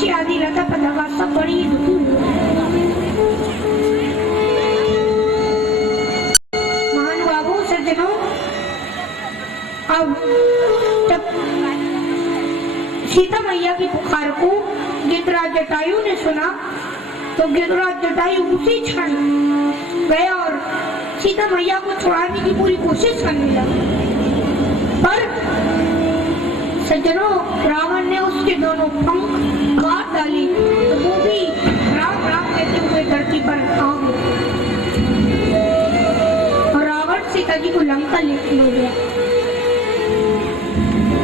पक्षी आदि लता पतंगा सब बड़ी दुखी हुए। महानुभावों सज्जनों, अब जब सीता मैया की पुकार को गिरिराज जटायु ने सुना तो गिरिराज जटायु उसी क्षण गया और सीता मैया को छुड़ाने की पूरी कोशिश करने लगा। पर सज्जनों, रावण ने उसके दोनों पंख काट डाले तो वो भी राम राम कहते हुए धरती पर आ गया और रावण सीता जी को लंका लेके ले गया।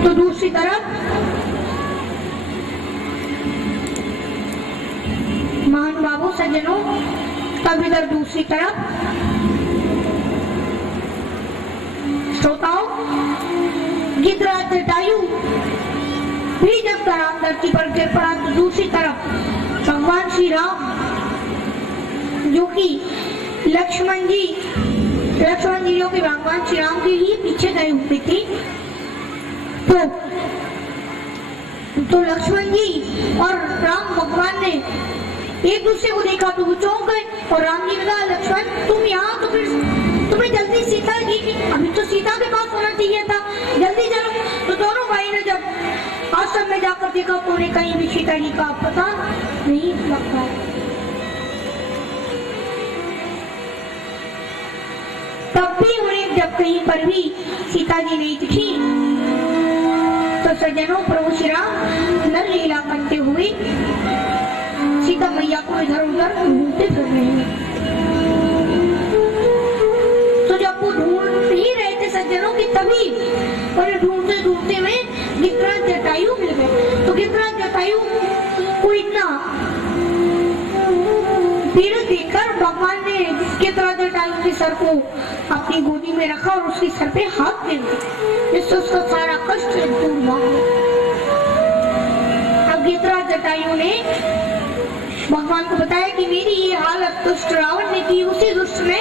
तो दूसरी तरफ महानुभावों सज्जनों, तब इधर दूसरी तरफ श्रोताओं, गिरिराज जटायु भी जब धरती पर गिर पड़ा तो दूसरी तरफ भगवान श्री राम, जो कि लक्ष्मण जी जो कि भगवान श्री राम के ही पीछे गए हुए थे, तो लक्ष्मण जी और राम भगवान ने एक दूसरे को देखा तो वो चौंक गए और राम जी ने कहा, लक्ष्मण तुम यहाँ, तो फिर तुम्हें जल्दी सीता जी की, अभी तो सीता के पास होना चाहिए था, जल्दी चलो। तो दोनों भाई ने जब आश्रम में जाकर देखा तो उन्हें कहीं भी सीता जी का पता नहीं लग पाया। तब भी उन्हें जब कहीं पर भी सीता जी नहीं दिखी तो सज्जनों, प्रभु श्री राम नर लीला करते हुए सीता मैया को इधर उधर ढूंढते फिर रहे हैं। तो जब वो ढूंढ ही रहे थे सज्जनों की, तभी उन्हें ढूंढते ढूंढते में गिरिराज जटायु मिल गए। तो गिरिराज जटायु को इतना पीड़ित देखकर भगवान ने गिरिराज जटायु के सर को अपनी गोदी में रखा और उसके सर पे हाथ दे दिया, जिससे उसका सारा कष्ट दूर हुआ। अब गिरिराज जटायु ने भगवान को बताया कि मेरी ये हालत दुष्ट रावण ने की, उसी दुष्ट ने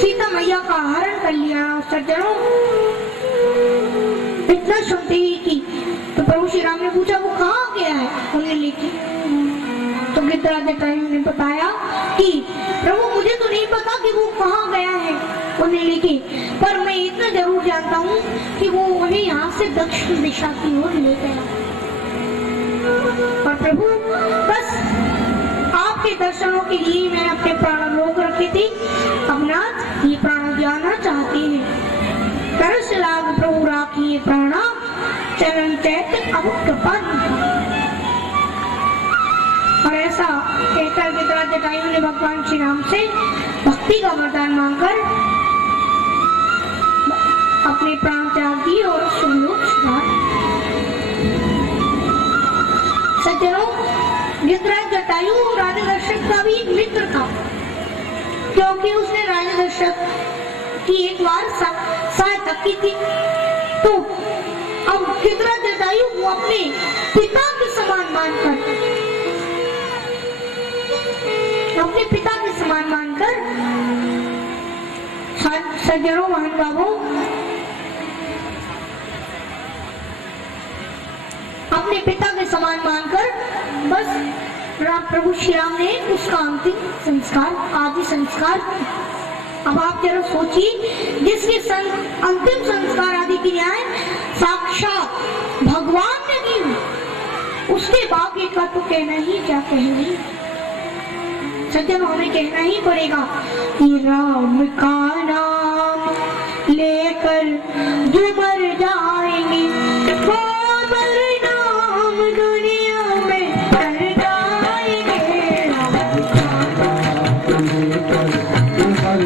सीता मैया का हरण कर लिया। सज्जनों, इतना सुनते ही की तो प्रभु श्री राम ने पूछा, वो कहाँ गया है उन्हें लेके? तो गिरिराज जटायु ने बताया कि प्रभु मुझे तो नहीं पता कि वो कहाँ गया है उन्हें लेके, पर मैं इतना जरूर जानता हूँ कि वो उन्हें यहाँ से दक्षिण दिशा की ओर ले गया। और प्रभु बस आपके दर्शनों के लिए मैंने अपने प्राण रोक रखे थे, अब नाथ ये प्राण जाना चाहते हैं। तरस लाग प्रभु राखिए प्राणा, चरण चैत अब कृपा। और ऐसा कहकर गिरिराज जटायु ने भगवान श्री राम से भक्ति का वरदान मांगकर अपने प्राण त्याग दिए और सुलोक सुधार। सज्जनों, गिरिराज जटायु राजा दशरथ का भी एक मित्र था, क्योंकि उसने राजा दशरथ की एक बार सहायता की थी। तो अब गिरिराज जटायु वो अपने पिता के समान मानकर सज्जनों, महानुभावों, अपने पिता के समान मानकर बस राम प्रभु श्री राम ने उसका अंतिम संस्कार, आदि संस्कार। अब आप जरा सोचिए, जिसके अंतिम संस्कार आदि की न्याय साक्षात भगवान ने की, उसके बाकी का तो कहना ही क्या कहना। सज्जन, हमें कहना ही पड़ेगा कि राम का नाम लेकर जो मर जाएंगे वो नाम दुनिया में कर जाएंगे। राम का नाम लेकर जो मर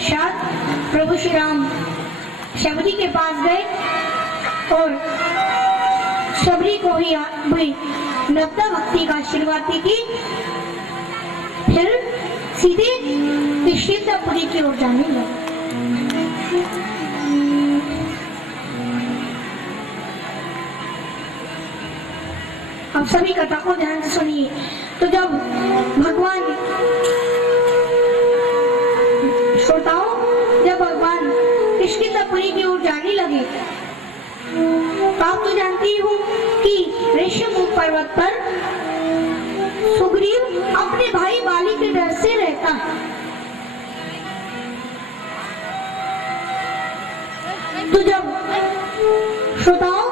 पश्चात प्रभु श्री राम शबरी के पास गए और शबरी को ही नवदा भक्ति का आशीर्वाद की, फिर सीधे किष्किंधापुरी की ओर जाने लगे। अब सभी कथा को ध्यान से सुनिए। तो जब भगवान श्रोताओं, जब भगवान किष्किंधापुरी की ओर जाने लगे तो आप तो जानती हूँ कि ऋषिमुख पर्वत पर सुग्रीव अपने भाई बाली के डर से रहता है। तो जब श्रोताओं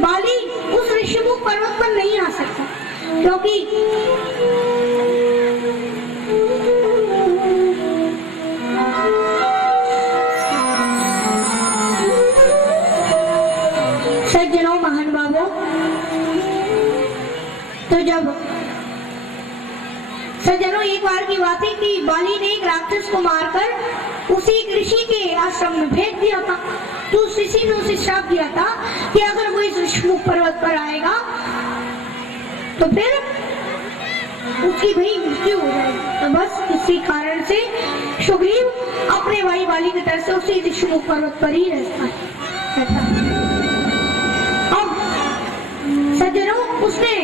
बाली उस ऋषिमुख पर्वत पर नहीं आ सकता, क्योंकि सज्जनों, महानुभावों, तो जब सज्जनों एक बार की बात है कि बाली ने एक राक्षस को मारकर उसे एक ऋषि के आश्रम में फेंक दिया था। तो उस ऋषि ने उसे श्राप दिया था कि अगर वो इस ऋषिमुख पर्वत पर आएगा तो फिर उसकी भी मृत्यु हो जाएगी। तो बस इसी कारण से सुग्रीव अपने भाई बाली की तरफ से उसी ऋषिमुख पर्वत पर ही रहता है। अब सज्जनों, उसने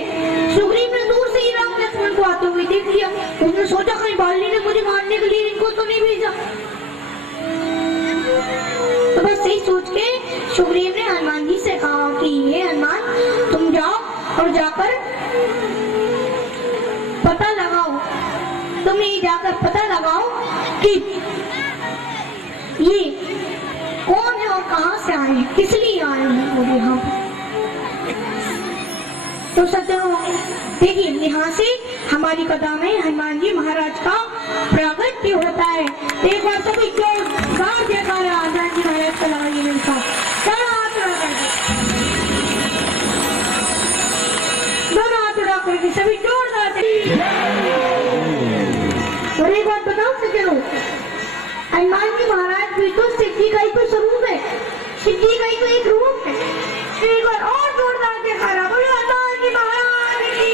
सुग्रीव ने दूर से ही राम लक्ष्मण को आते हुए देख लिया। उसने सोचा कहीं बाली ने मुझे मारने के लिए इनको तो नहीं भेजा। तो बस यही सोच के सुग्रीव ने हनुमान जी से कहा कि ये हनुमान, तुम जाओ और जाकर पता लगाओ, तुम ये जाकर पता लगाओ कि ये कौन है और कहां से आए हैं, किस लिए आए हैं वो यहाँ पर। तो सज्जनों देखिए, यहाँ से हमारी कथा में हनुमान जी महाराज का प्रागट्य होता है। एक बार सभी जोरदार जयकारा हनुमान जी महाराज का लगाइए मेरे साथ। दोनों हाथ उड़ा करके सभी जोरदार। और एक बात बताओ सज्जनों, हनुमान जी महाराज भी तो सिद्धि का ही तो स्वरूप है, सिद्धि का ही तो एक रूप है। एक बार और जोरदार जयकारा बोलो हनुमान जी महाराज की,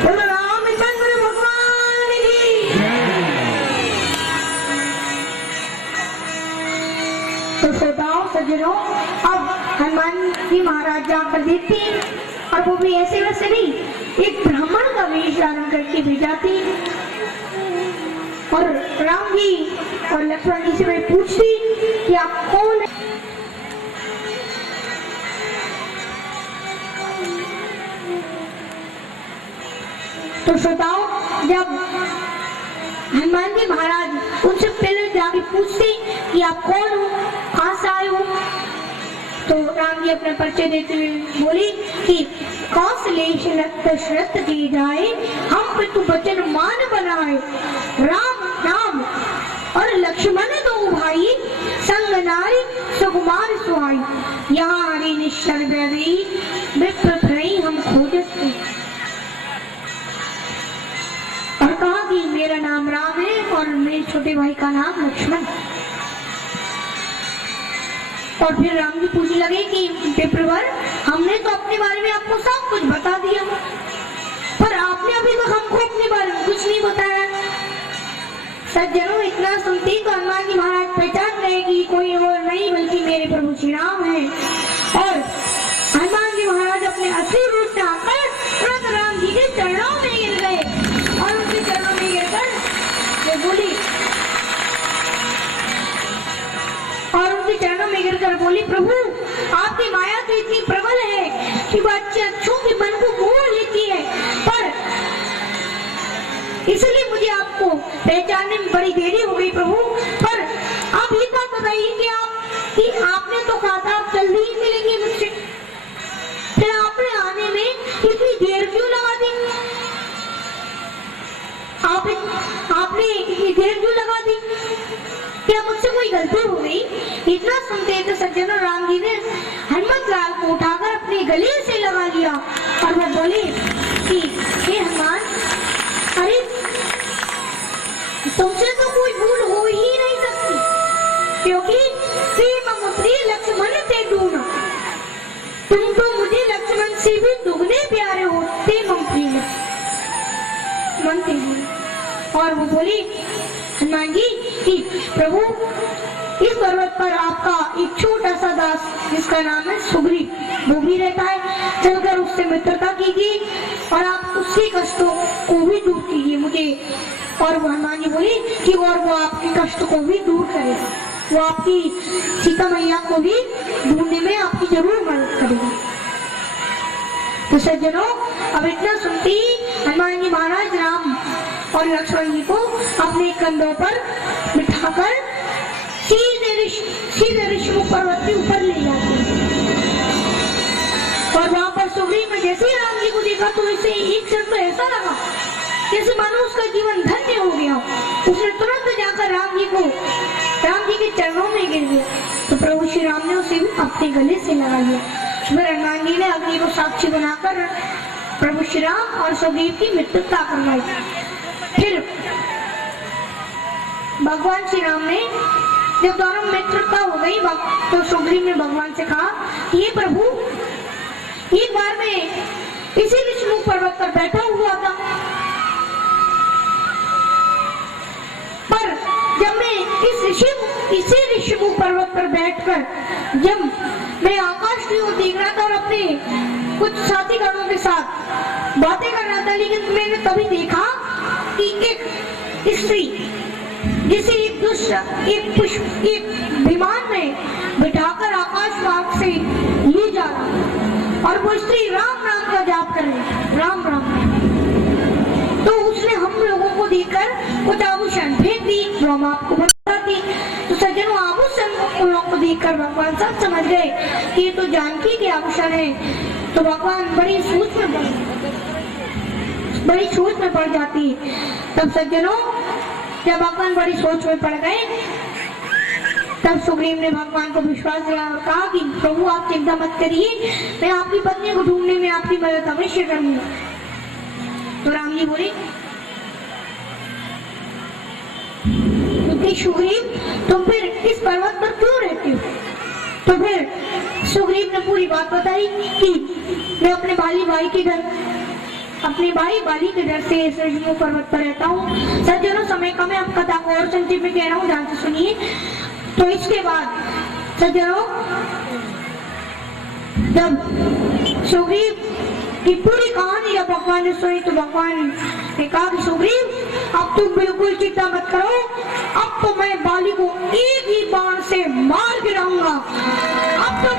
बोलो रामचंद्र भगवान की। तो श्रोताओं, सज्जनों, अब हनुमान जी महाराज जाकर देखते हैं और वो भी ऐसे वैसे नहीं, एक ब्राह्मण का वेश धारण करके भी जाती। और राम जी और लक्ष्मण जी से मैं पूछती कि आप कौन है। तो श्रोताओं, जब हनुमान जी महाराज उनसे पहले जाके पूछते कि आप कौन हो, कहां से आए हो, तो राम जी अपना परिचय देते हुए बोली कि कौशलेश दशरथ की जाए, हम पितु वचन मान बनाए, राम नाम और लक्ष्मण दो भाई, संग नारी सुकुमार सुहाई, यहाँ हरि निश्चर बैरी विप्र भई हम खोजते। और कहा कि मेरा नाम राम है और मेरे छोटे भाई का नाम लक्ष्मण। और फिर राम जी पूछने लगे कि विप्रवर, हमने तो अपने बारे में आपको सब कुछ बता दिया, पर आपने अभी तक हमको अपने बारे में कुछ नहीं बताया। सज्जनों, इतना सुनते तो हनुमान जी महाराज पहचान गए कि कोई और नहीं बल्कि मेरे प्रभु श्री राम है। और हनुमान जी महाराज अपने असली रूप में आकर तुरंत राम जी के चरणों में गिर गए और उनके चरणों में गिरकर वो बोली, और उनके चरणों में गिरकर बोली, प्रभु आपकी माया तो इतनी प्रबल है कि वो अच्छों के मन को मोह लेती है, पर इसलिए मुझे आपको पहचानने में बड़ी देरी हो गई प्रभु। पर आप ये बात बताइए कि आपने तो कहा था आप जल्दी ही मिलेंगे मुझसे, फिर आपने आने में इतनी देर क्यों लगा दी? आपने इतनी देर क्यों लगा दी? क्या मुझसे कोई गलती हो गई? इतना सुनते तो सज्जनों, राम जी ने हनुमत लाल को उठाकर अपने गले से लगा लिया और वो बोले कि हे हनुमान, अरे तुम तो मुझे लक्ष्मण से भी दुगने प्यारे होते मंत्री मंत्री। और वो बोली हनुमान जी कि प्रभु इस पर्वत पर आपका एक छोटा सा दास जिसका नाम है सुग्रीव वो भी रहता है, चलकर उससे मित्रता कीजिए और आप उसके कष्टों को भी दूर कीजिए मुझे। और हनुमान जी बोली कि और वो आपके कष्ट को भी दूर करेगा, वो आपकी सीता मैया को भी ढूंढने में आपकी जरूर मदद करेगा। तो सज्जनों, अब इतना सुनती हनुमान जी महाराज राम और लक्ष्मण जी को अपने कंधों पर बिठाकर सीधे ऋषिमुख पर्वत के ऊपर ले जाते और वहां पर सुग्रीव ने जैसे ही राम जी को देखा तो इसे एक क्षण तो ऐसा लगा जैसे मानो उसका जीवन धन्य हो गया। उसने तुरंत जाकर राम जी के चरणों में गिर गया। तो प्रभु श्री राम ने उसे अपने गले से लगा लिया। फिर हनुमान जी ने अग्नि को साक्षी बनाकर प्रभु श्री राम और सुग्रीव की मित्रता करवाई। फिर भगवान श्री राम ने जब दोनों मित्रता हो गई तो सुग्रीव ने भगवान से कहा, ये प्रभु एक बार मैं इसी ऋषिमुख पर्वत पर बैठा हुआ था, पर जब मैं इसी ऋषिमुख पर्वत पर बैठकर जब मैं आकाश की ओर देख रहा था और अपने कुछ साथी गणों के साथ बातें कर रहा था, लेकिन मैंने तभी देखा कि एक स्त्री जिसे एक विमान में बिठाकर आकाश मार्ग से ले जा रहा और वो स्त्री राम राम का जाप कर रही, राम राम। तो उसने हम लोगों को देखकर कुछ आभूषण फेंक दी, वो हम आपको बताती। तो सज्जनों, आभूषण को देखकर भगवान सब समझ गए कि ये तो जानकी के आभूषण है। तो भगवान बड़ी सोच में पड़ जाती। तब सज्जनों, जब भगवान बड़ी सोच में पड़ गए तब सुग्रीव ने भगवान को विश्वास दिया और कहा कि प्रभु आप चिंता मत करिए, मैं आपकी पत्नी को ढूंढने में आपकी मदद अवश्य करूंगा। तो राम जी बोले सुग्रीव तुम फिर इस पर्वत पर क्यों रहते हो? तो फिर सुग्रीव ने पूरी बात बताई कि मैं अपने भाई बाली के डर से इस ऋषिमुख पर्वत पर रहता हूँ। सज्जनों, समय कम है, अब कथा को और संक्षेप में कह रहा हूँ, ध्यान से सुनिए। तो इसके बाद सज्जनों, जब सुग्रीव की पूरी कहानी जब भगवान ने सुनी तो भगवान ने कहा कि सुग्रीव अब तुम बिल्कुल चिंता मत करो, अब तो मैं बाली को एक ही बाण से मार गिराऊंगा। अब तो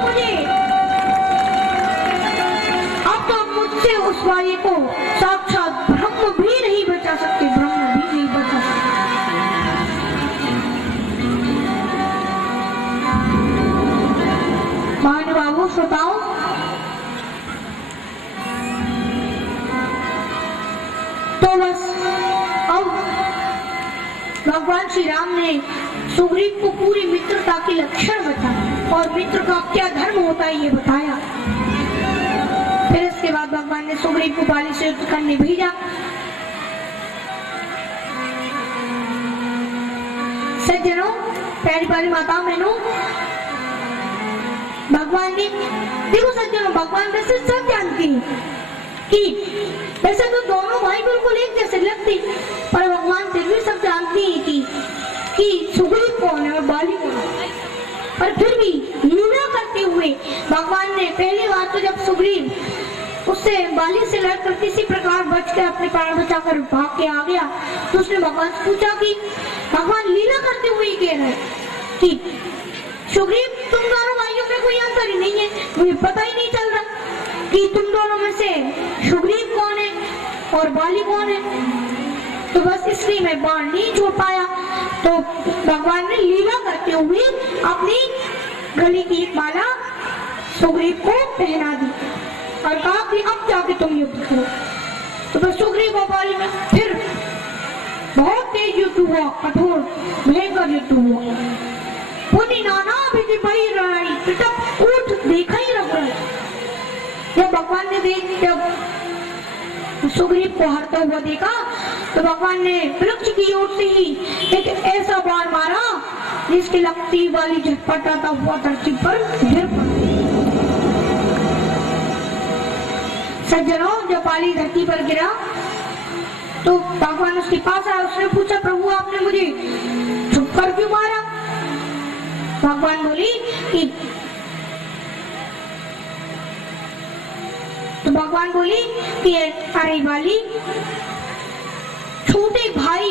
मुझसे उस बाली को साक्षात ब्रह्म भी नहीं बचा सकते, ब्रह्म भी नहीं बचा सकते। महानुभावों, श्रोताओं, तो बस अब भगवान श्री राम ने सुग्रीव को पूरी मित्रता के लक्षण बताया और मित्र का क्या धर्म होता है ये बताया। फिर इसके बाद भगवान ने सुग्रीव को बाली से युद्ध करने भेजा। सज्जनों, प्यारी माता बहनों, भगवान ने देखो सज्जनों, भगवान वैसे सब जानती है कि वैसे तो दोनों भाई बिल्कुल एक जैसे लगते, पर भगवान फिर भी सब जानती है कि सुग्रीव कौन है और बाली कौन है। पर फिर भी लीला करते हुए भगवान ने पहली बार तो जब सुग्रीव उससे बाली से लड़कर किसी प्रकार बच के अपने प्राण बचाकर भाग के आ गया तो उसने भगवान से पूछा कि भगवान लीला करते हुए ही कह रहे कि सुग्रीव तुम दोनों भाइयों में कोई अंतर ही नहीं है, मुझे पता ही नहीं चल रहा कि तुम दोनों में से सुग्रीव कौन है और बाली कौन है। तो बस इसलिए मैं बाण नहीं छोड़ पाया। तो भगवान ने लीला करते हुए अपनी गले की एक माला सुग्रीव को पहना दी और कहा कि अब जाके तुम युद्ध करो। तो बस सुग्रीव और बाली में फिर बहुत तेज युद्ध हुआ, कठोर भयंकर युद्ध हुआ। पुनि नाना विधि भई लड़ाई, पिटक ऊठ देखा ही रख रहा। जब भगवान ने जब सुग्रीव को हारता हुआ देखा तो भगवान ने वृक्ष की ओर से ही एक ऐसा बाण मारा जिसकी लगती वाली झटपटाता हुआ धरती पर गिर पड़ा। सज्जनों, जब बाली धरती पर गिरा तो भगवान उसके पास आया। उसने पूछा, प्रभु आपने मुझे छुप कर क्यों मारा? भगवान बोली कि अरे बाली, छोटे भाई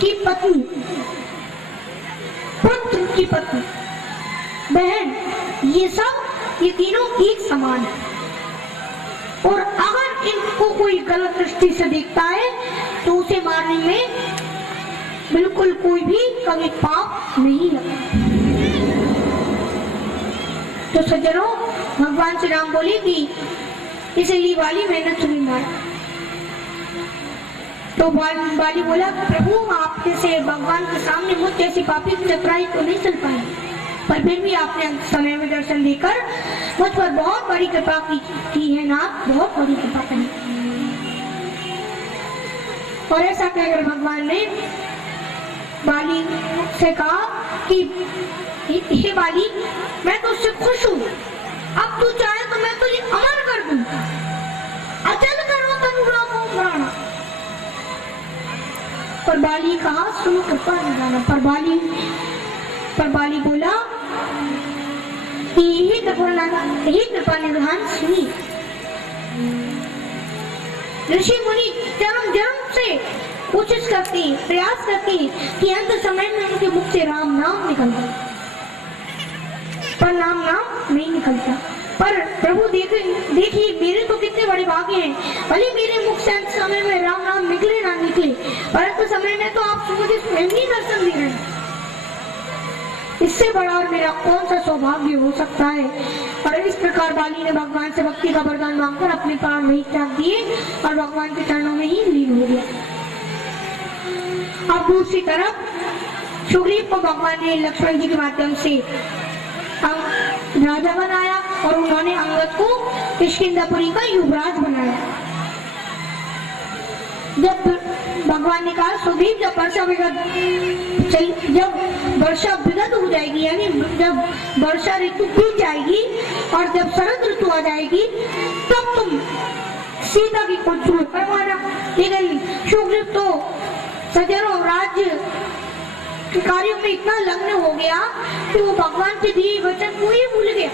की पत्नी, पुत्र की पत्नी, बहन, ये तीनों एक समान है। और अगर इनको कोई गलत दृष्टि से देखता है तो उसे मारने में बिल्कुल कोई भी कभी पाप नहीं लगता। तो सज्जनों, भगवान श्री राम बोले कि इसलिए बाली मैंने तुम्हें मारा। तो बाली बोला, प्रभु आप जैसे भगवान के सामने मुझ जैसी पापी चतुराई तो नहीं चल पाई, पर फिर भी आपने समय में दर्शन देकर मुझ पर बहुत बड़ी कृपा की है नाथ, बहुत बड़ी कृपा करी। और ऐसा कहकर भगवान ने बाली से कहा कि हे बाली, मैं तो उससे खुश हूँ, अब तू चाहे तो मैं तुझे अमर कर दूं, अचल करो तनुरा को प्राण। पर बाली कहा, सुनो कृपा निधान। पर बाली बोला, यही कृपा निधान सुनी। ऋषि मुनि जन्म जन्म से कोशिश करते, प्रयास करते कि अंत समय में उनके मुख से राम नाम निकलता, पर नाम नहीं निकलता। पर प्रभु देखिए मेरे तो कितने बड़े भाग्य हैं, भले मेरे मुख से अंत समय में राम नाम निकले ना निकले, पर अंत समय में तो आप मुझे स्वयं ही दर्शन दे रहे हैं। इससे बड़ा और मेरा कौन सा सौभाग्य हो सकता है? और इस प्रकार बाली ने भगवान से भक्ति का वरदान मांगकर अपने प्राण वहीं त्याग दिए और भगवान के चरणों में ही लीन हो गया। अब दूसरी तरफ सुग्रीव को भगवान ने लक्ष्मण जी के माध्यम से राजा बनाया और उन्होंने अंगद को किष्किंधापुरी का युवराज बनाया। जब भगवान ने कहा, सुग्रीव जब वर्षा विगत हो जाएगी, यानी जब वर्षा ऋतु बीत जाएगी और जब शरद ऋतु आ जाएगी, तब तुम सीता की खोज शुरू करवाना। लेकिन सुग्रीव तो सज्जनों राज्य कार्यों में इतना लग्न हो गया कि वो भगवान के दिए वचन को ही भूल गया।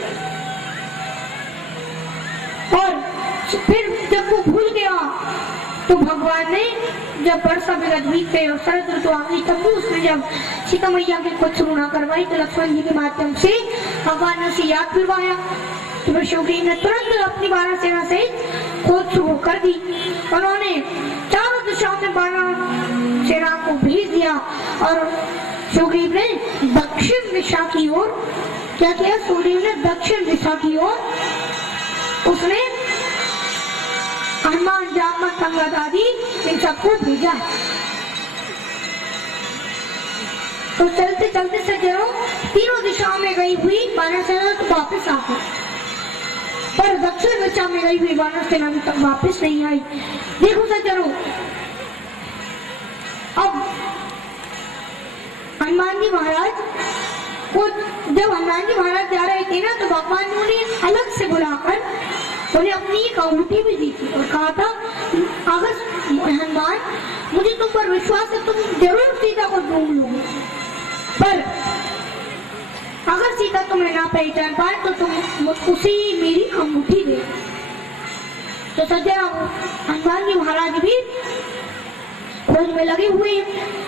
और फिर जब वो भूल गया तो भगवान ने जब वर्षा विगत बीत गई और शरद ऋतु आ गई, तब उसने जब सीता मैया की खोज शुरू न करवाई तो लक्ष्मण जी के माध्यम से भगवान ने उसे याद करवाया। तो सुग्रीव ने तुरंत अपनी वानर सेना से खोज शुरू कर दी। उन्होंने चारों दिशाओं में वानर सेना को भेज दिया और सुग्रीव ने दक्षिण दिशा की ओर क्या किया? सुग्रीव ने दक्षिण दिशा की ओर उसने हनुमान, जामवंत, अंगद आदि इन सबको भेजा। तो चलते चलते सज्जनों तीनों दिशाओं में गई हुई वानर सेना तो वापस आ गई, पर दक्षिण दिशा में गई हुई वानर सेना भी तक वापस नहीं आई। देखो सज्जनों, अब हनुमान जी महाराज को जब हनुमान जी महाराज जा रहे थे ना, तो भगवान ने उन्हें अलग से बुलाकर उन्हें अपनी एक अंगूठी भी दी थी और कहा था, अगर हनुमान मुझे तुम पर विश्वास है, तुम जरूर सीता को ढूंढ लोगे, पर अगर सीता तुम्हें ना पहचान पाए तो तुम उसे मेरी अंगूठी दे। तो सज्जन हनुमान जी महाराज भी खोज में लगे हुए हैं।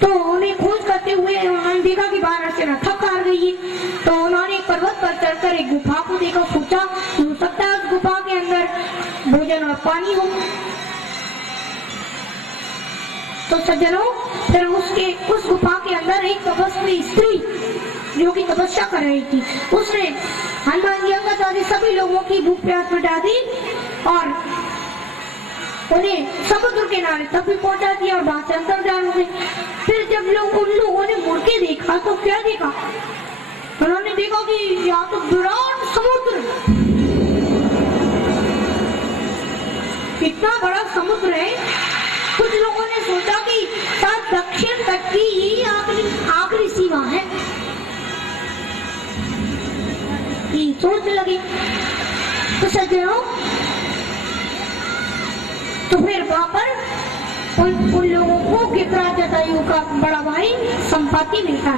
तो उन्हें खोज करते हुए उन्होंने देखा कि वानर सेना थक हार गई है। तो उन्होंने पर्वत पर चढ़कर एक गुफा को देखा, सोचा हो सकता है उस गुफा के अंदर भोजन और पानी हो। तो सज्जनों फिर उस गुफा के अंदर एक तपस्वी स्त्री जो कि तपस्या कर रही थी, उसने हनुमान जी, अंगद आदि सभी लोगों की भूख प्यास मिटा दी और उन्हें समुद्र के किनारे तक भी पहुंचा दिया और वहां से अंतर्धान हो गए। फिर जब उन लोगों ने मुड़ के देखा तो क्या देखा? उन्होंने देखा कि यहाँ तो विराट समुद्र, इतना बड़ा समुद्र है। कुछ लोगों ने सोचा कि शायद दक्षिण तट की यही आखिरी सीमा है, सोच लगी। तो सज्जनों, तो फिर वहां पर उन लोगों को गिरिराज जटायु का बड़ा भाई संपाति मिलता।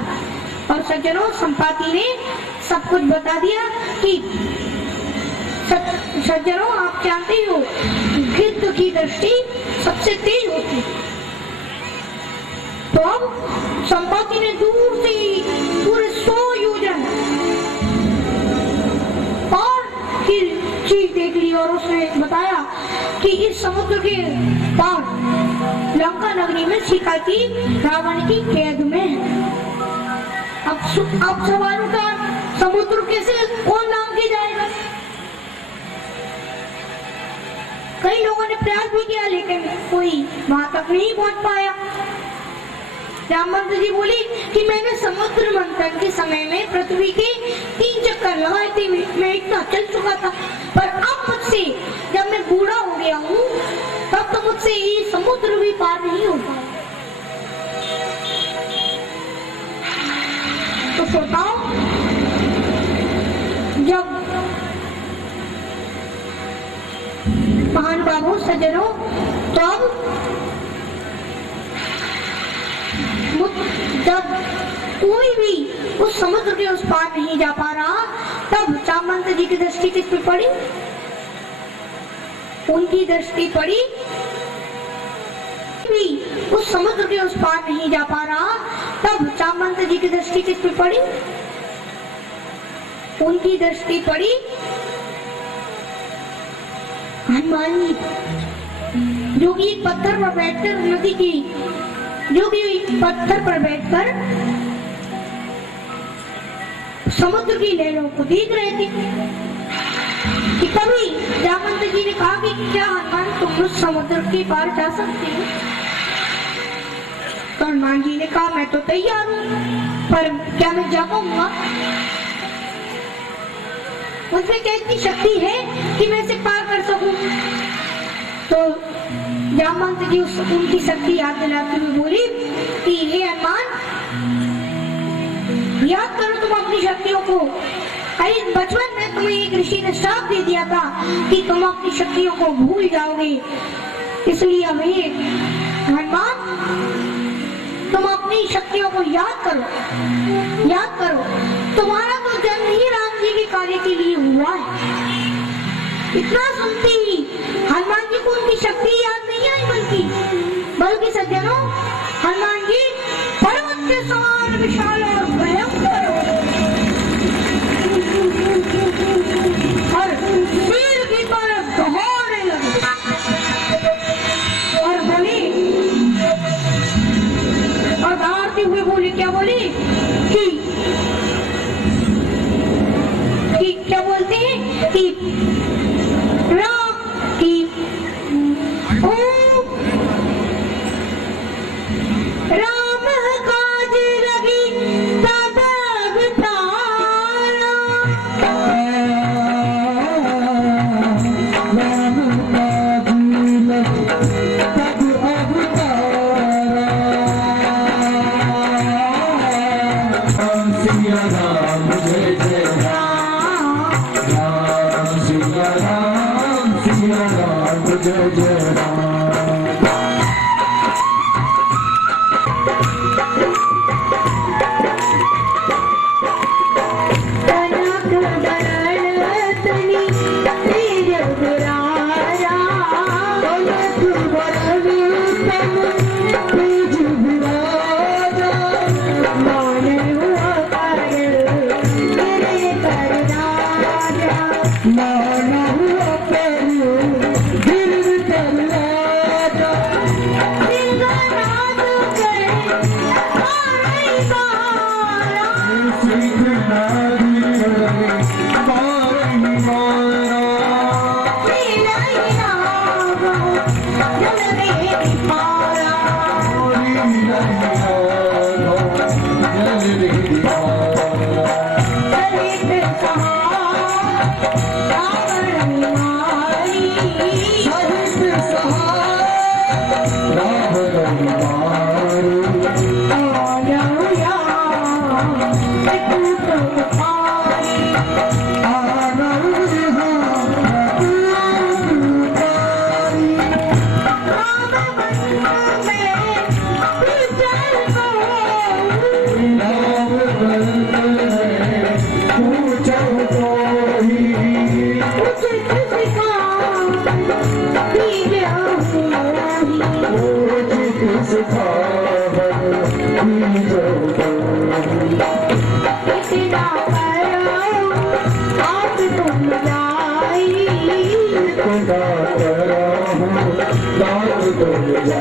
और सज्जनों, संपाति ने सब कुछ बता दिया कि सज्जनों, आप जानते हो गिद्ध की दृष्टि सबसे तेज होती। तो अब संपाति ने दूर से पूरे 100 योजन और की चीज देख ली और उसने बताया कि इस समुद्र के पार लंका नगरी में सीता जी रावण की कैद में है। अब सवाल उठा, समुद्र कैसे कौन नाम के जाएगा? कई लोगों ने प्रयास भी किया लेकिन कोई वहां तक नहीं पहुंच पाया। जामवंत जी बोली कि मैंने समुद्र मंथन के समय में पृथ्वी के 3 चक्कर लगाए थे, मैं इतना चल चुका था, पर अब मुझसे, जब मैं बूढ़ा हो गया हूँ, तब तो मुझसे ये समुद्र भी पार नहीं होगा। तो श्रोताओं, जब महान बाबू सज्जनों, तो अब जब कोई भी उस समुद्र के उस पार नहीं जा पा रहा, तब जामवंत जी की दृष्टि किस पे पड़ी? उनकी दृष्टि पड़ी भी उस समुद्र के उस पार नहीं जा पा रहा, तब जामवंत जी की दृष्टि किस पे पड़ी? उनकी दृष्टि पड़ी हनुमान जी, जो कि एक पत्थर पर बैठकर नदी की, जो कि पत्थर पर बैठकर समुद्र की लहरों को देख रहे थे। कि तभी जामवंत जी ने कहा कि क्या हनुमान, तुम उस समुद्र के पार जा सकते हो? तो हनुमान जी ने कहा, मैं तो तैयार हूँ, पर क्या मैं जा पाऊंगा? मुझमें क्या इतनी शक्ति है कि मैं इसे पार कर सकूं? तो जामवंत जी उनकी शक्ति याद दिलाते हुए बोली कि हे हनुमान, याद करो तुम अपनी शक्तियों को। अरे बचपन में तुम्हें एक ऋषि ने श्राप दे दिया था कि तुम अपनी शक्तियों को भूल जाओगे, इसलिए हमें हनुमान, तुम अपनी शक्तियों को याद करो, याद करो। तुम्हारा तो जन्म ही राम जी के कार्य के लिए हुआ है। इतना सुनते ही हनुमान जी को उनकी शक्ति याद नहीं आई, बल्कि सज्जनों, हनुमान जी पर्वत के समान विशाल और भयंकर और शेर की तरह दौड़ने लगे और बोली, और दौड़ते हुए बोली, क्या बोली कि क्या बोलते हैं कि राम की राम काज लगी तब अवतारा, राम काज लगी तब अवतारा, सिया राम जय जय राम, राम सिया राम, सिया राम जय जय राम। तो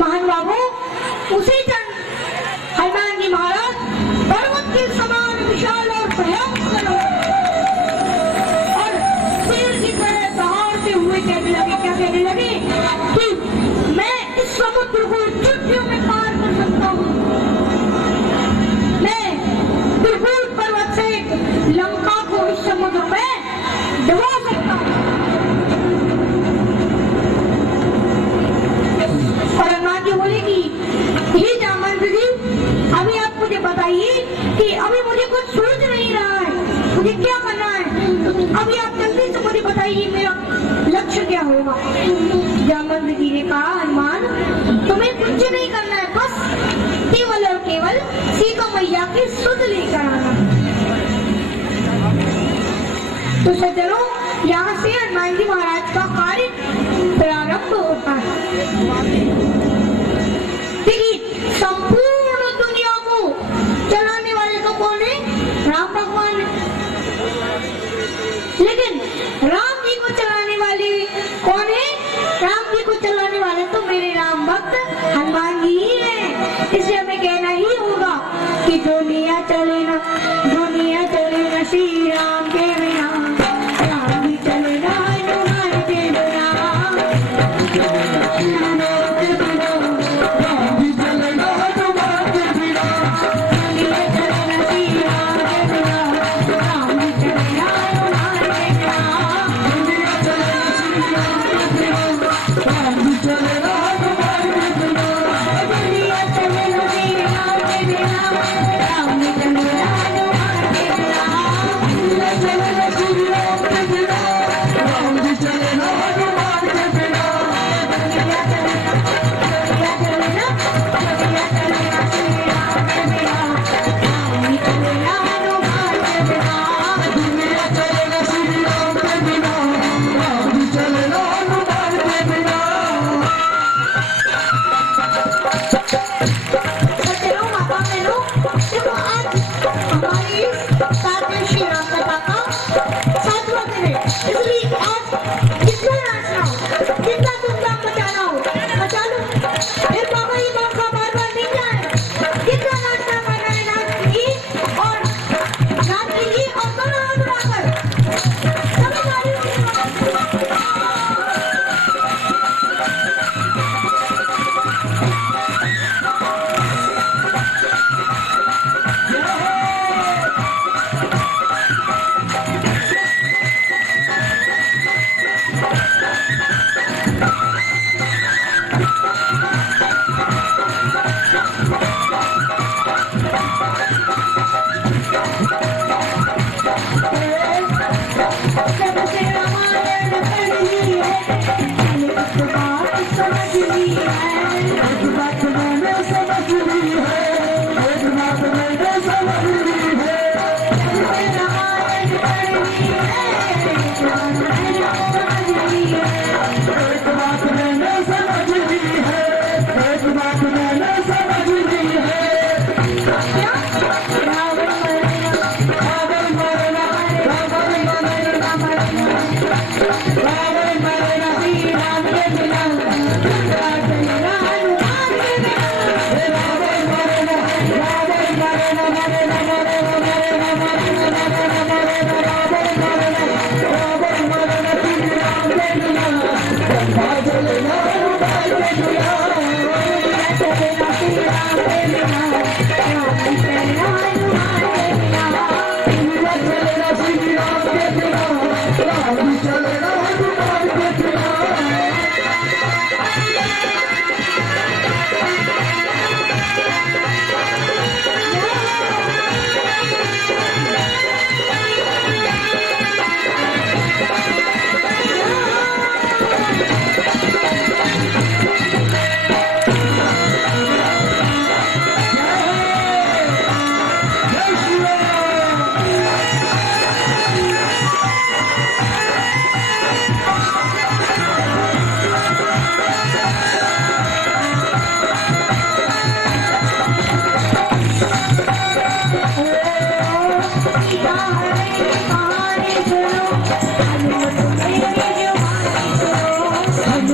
महान बाबू उसी क्षण हनुमान जी महाराज पर्वत के समान विशाल और भयंकर और शेर की तरह दहाड़ते हुए कहने लगे, क्या कहने लगे कि मैं इस समुद्र को चुटकियों में पार कर सकता हूँ, मैं बिल्कुल पर्वत से लंका को इस समुद्र में डुबा सकता हूँ। और हनुमान जी बोले कि ये जामवंत जी, अभी आप मुझे बताइए कि अभी मुझे कुछ सूझ नहीं रहा है, मुझे क्या करना है, अभी आप जल्दी से मुझे बताइए मेरा लक्ष्य क्या होगा। जामवंत जी ने कहा, हनुमान तुम्हें कुछ नहीं करना है, बस केवल और केवल सीता मैया की सुध लेकर आना। तो सज्जनों, यहाँ से हनुमान जी महाराज का कार्य प्रारंभ होता है। देखिए, संपूर्ण दुनिया को चलाने वाले तो कौन है? राम भगवान है। लेकिन राम जी को चलाने वाले कौन है? राम जी को चलाने वाले तो मेरे राम भक्त हनुमान जी ही हैं। इसलिए हमें कहना ही होगा कि दुनिया चले ना श्री राम के बिना, राम जी चले ना हनुमान के बिना।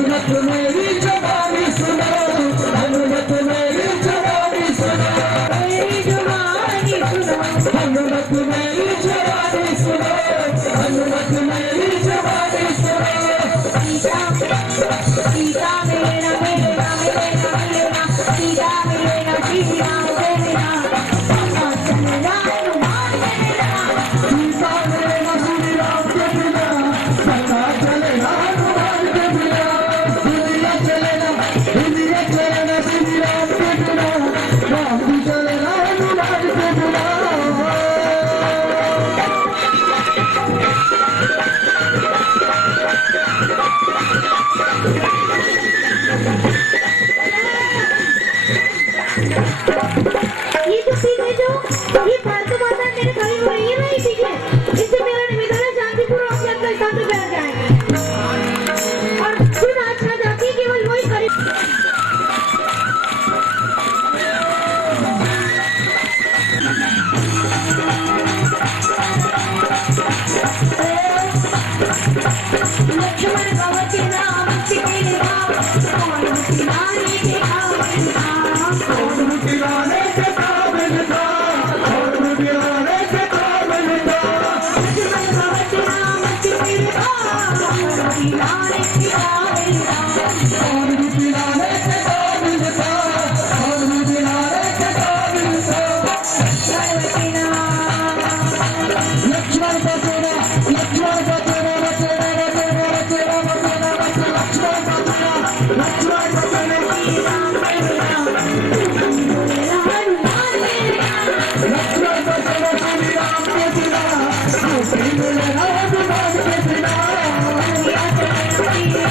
हनुमत मेरी जवानी सुनो, हनुमत मेरी जवानी सुनो, मेरी जवानी सुनो, हनुमत मेरी जवानी सुनो, हनुमत मेरी जवानी सुनो। सीता सीता मेरा मेरा मेरा मेरा सीता मेरा श्री राम मेरा चल हनुमान मेरा सीता मेरा श्री राम के बिना पता चलेगा हनुमान के बिना, दुनिया चलेगा दुनिया चलेगा श्री राम के बिना, राम भी चलेगा हनुमान के बिना। ये जो सीधे जो ये भारत माता मेरे भाई हो रही है ना, इसी के इससे मेरा निवेदन है शांतिपूर्वक अपने अपने स्थान पे बैठ जाए और फिर नाचना जाती है केवल वही करी। लक्ष्मण भवति राम सीते राम कौन नारी के आवन राम और गिराने के काबिल था, और गिराने के काबिल था, लक्ष्मण भवति राम सीते राम कौन नारी के आवन राम और गिराने के काबिल था, और गिराने के काबिल था। भगवती राम लक्ष्मण का तेरा लक्ष्मण का तेरा बचेरा बचेरा बचेरा बचेरा बचेरा, लक्ष्मण का तेरा लक्ष्मण का तेरा राम मेरा हनुमान मेरा लक्ष्मण का तेरा श्री राम के बिना, मुझे मिलेगा हनुमान के बिना। या तेरा मेरा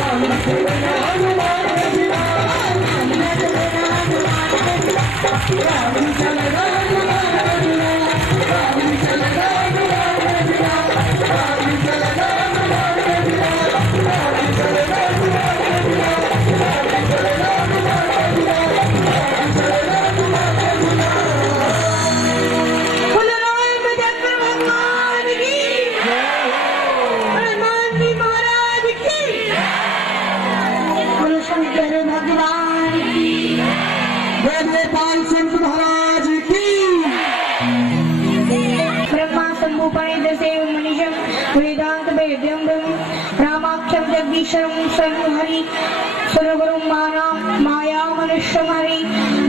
राम तेरा हनुमान वेदपाल संत महाराज की। ब्रह्मा शंभु प्रणीतसेव मनीषं वेदांत वेद्यं रामाख्यं जगदीशं सर्वं हरि सर्वगुरुं माया मनुष्यं हरि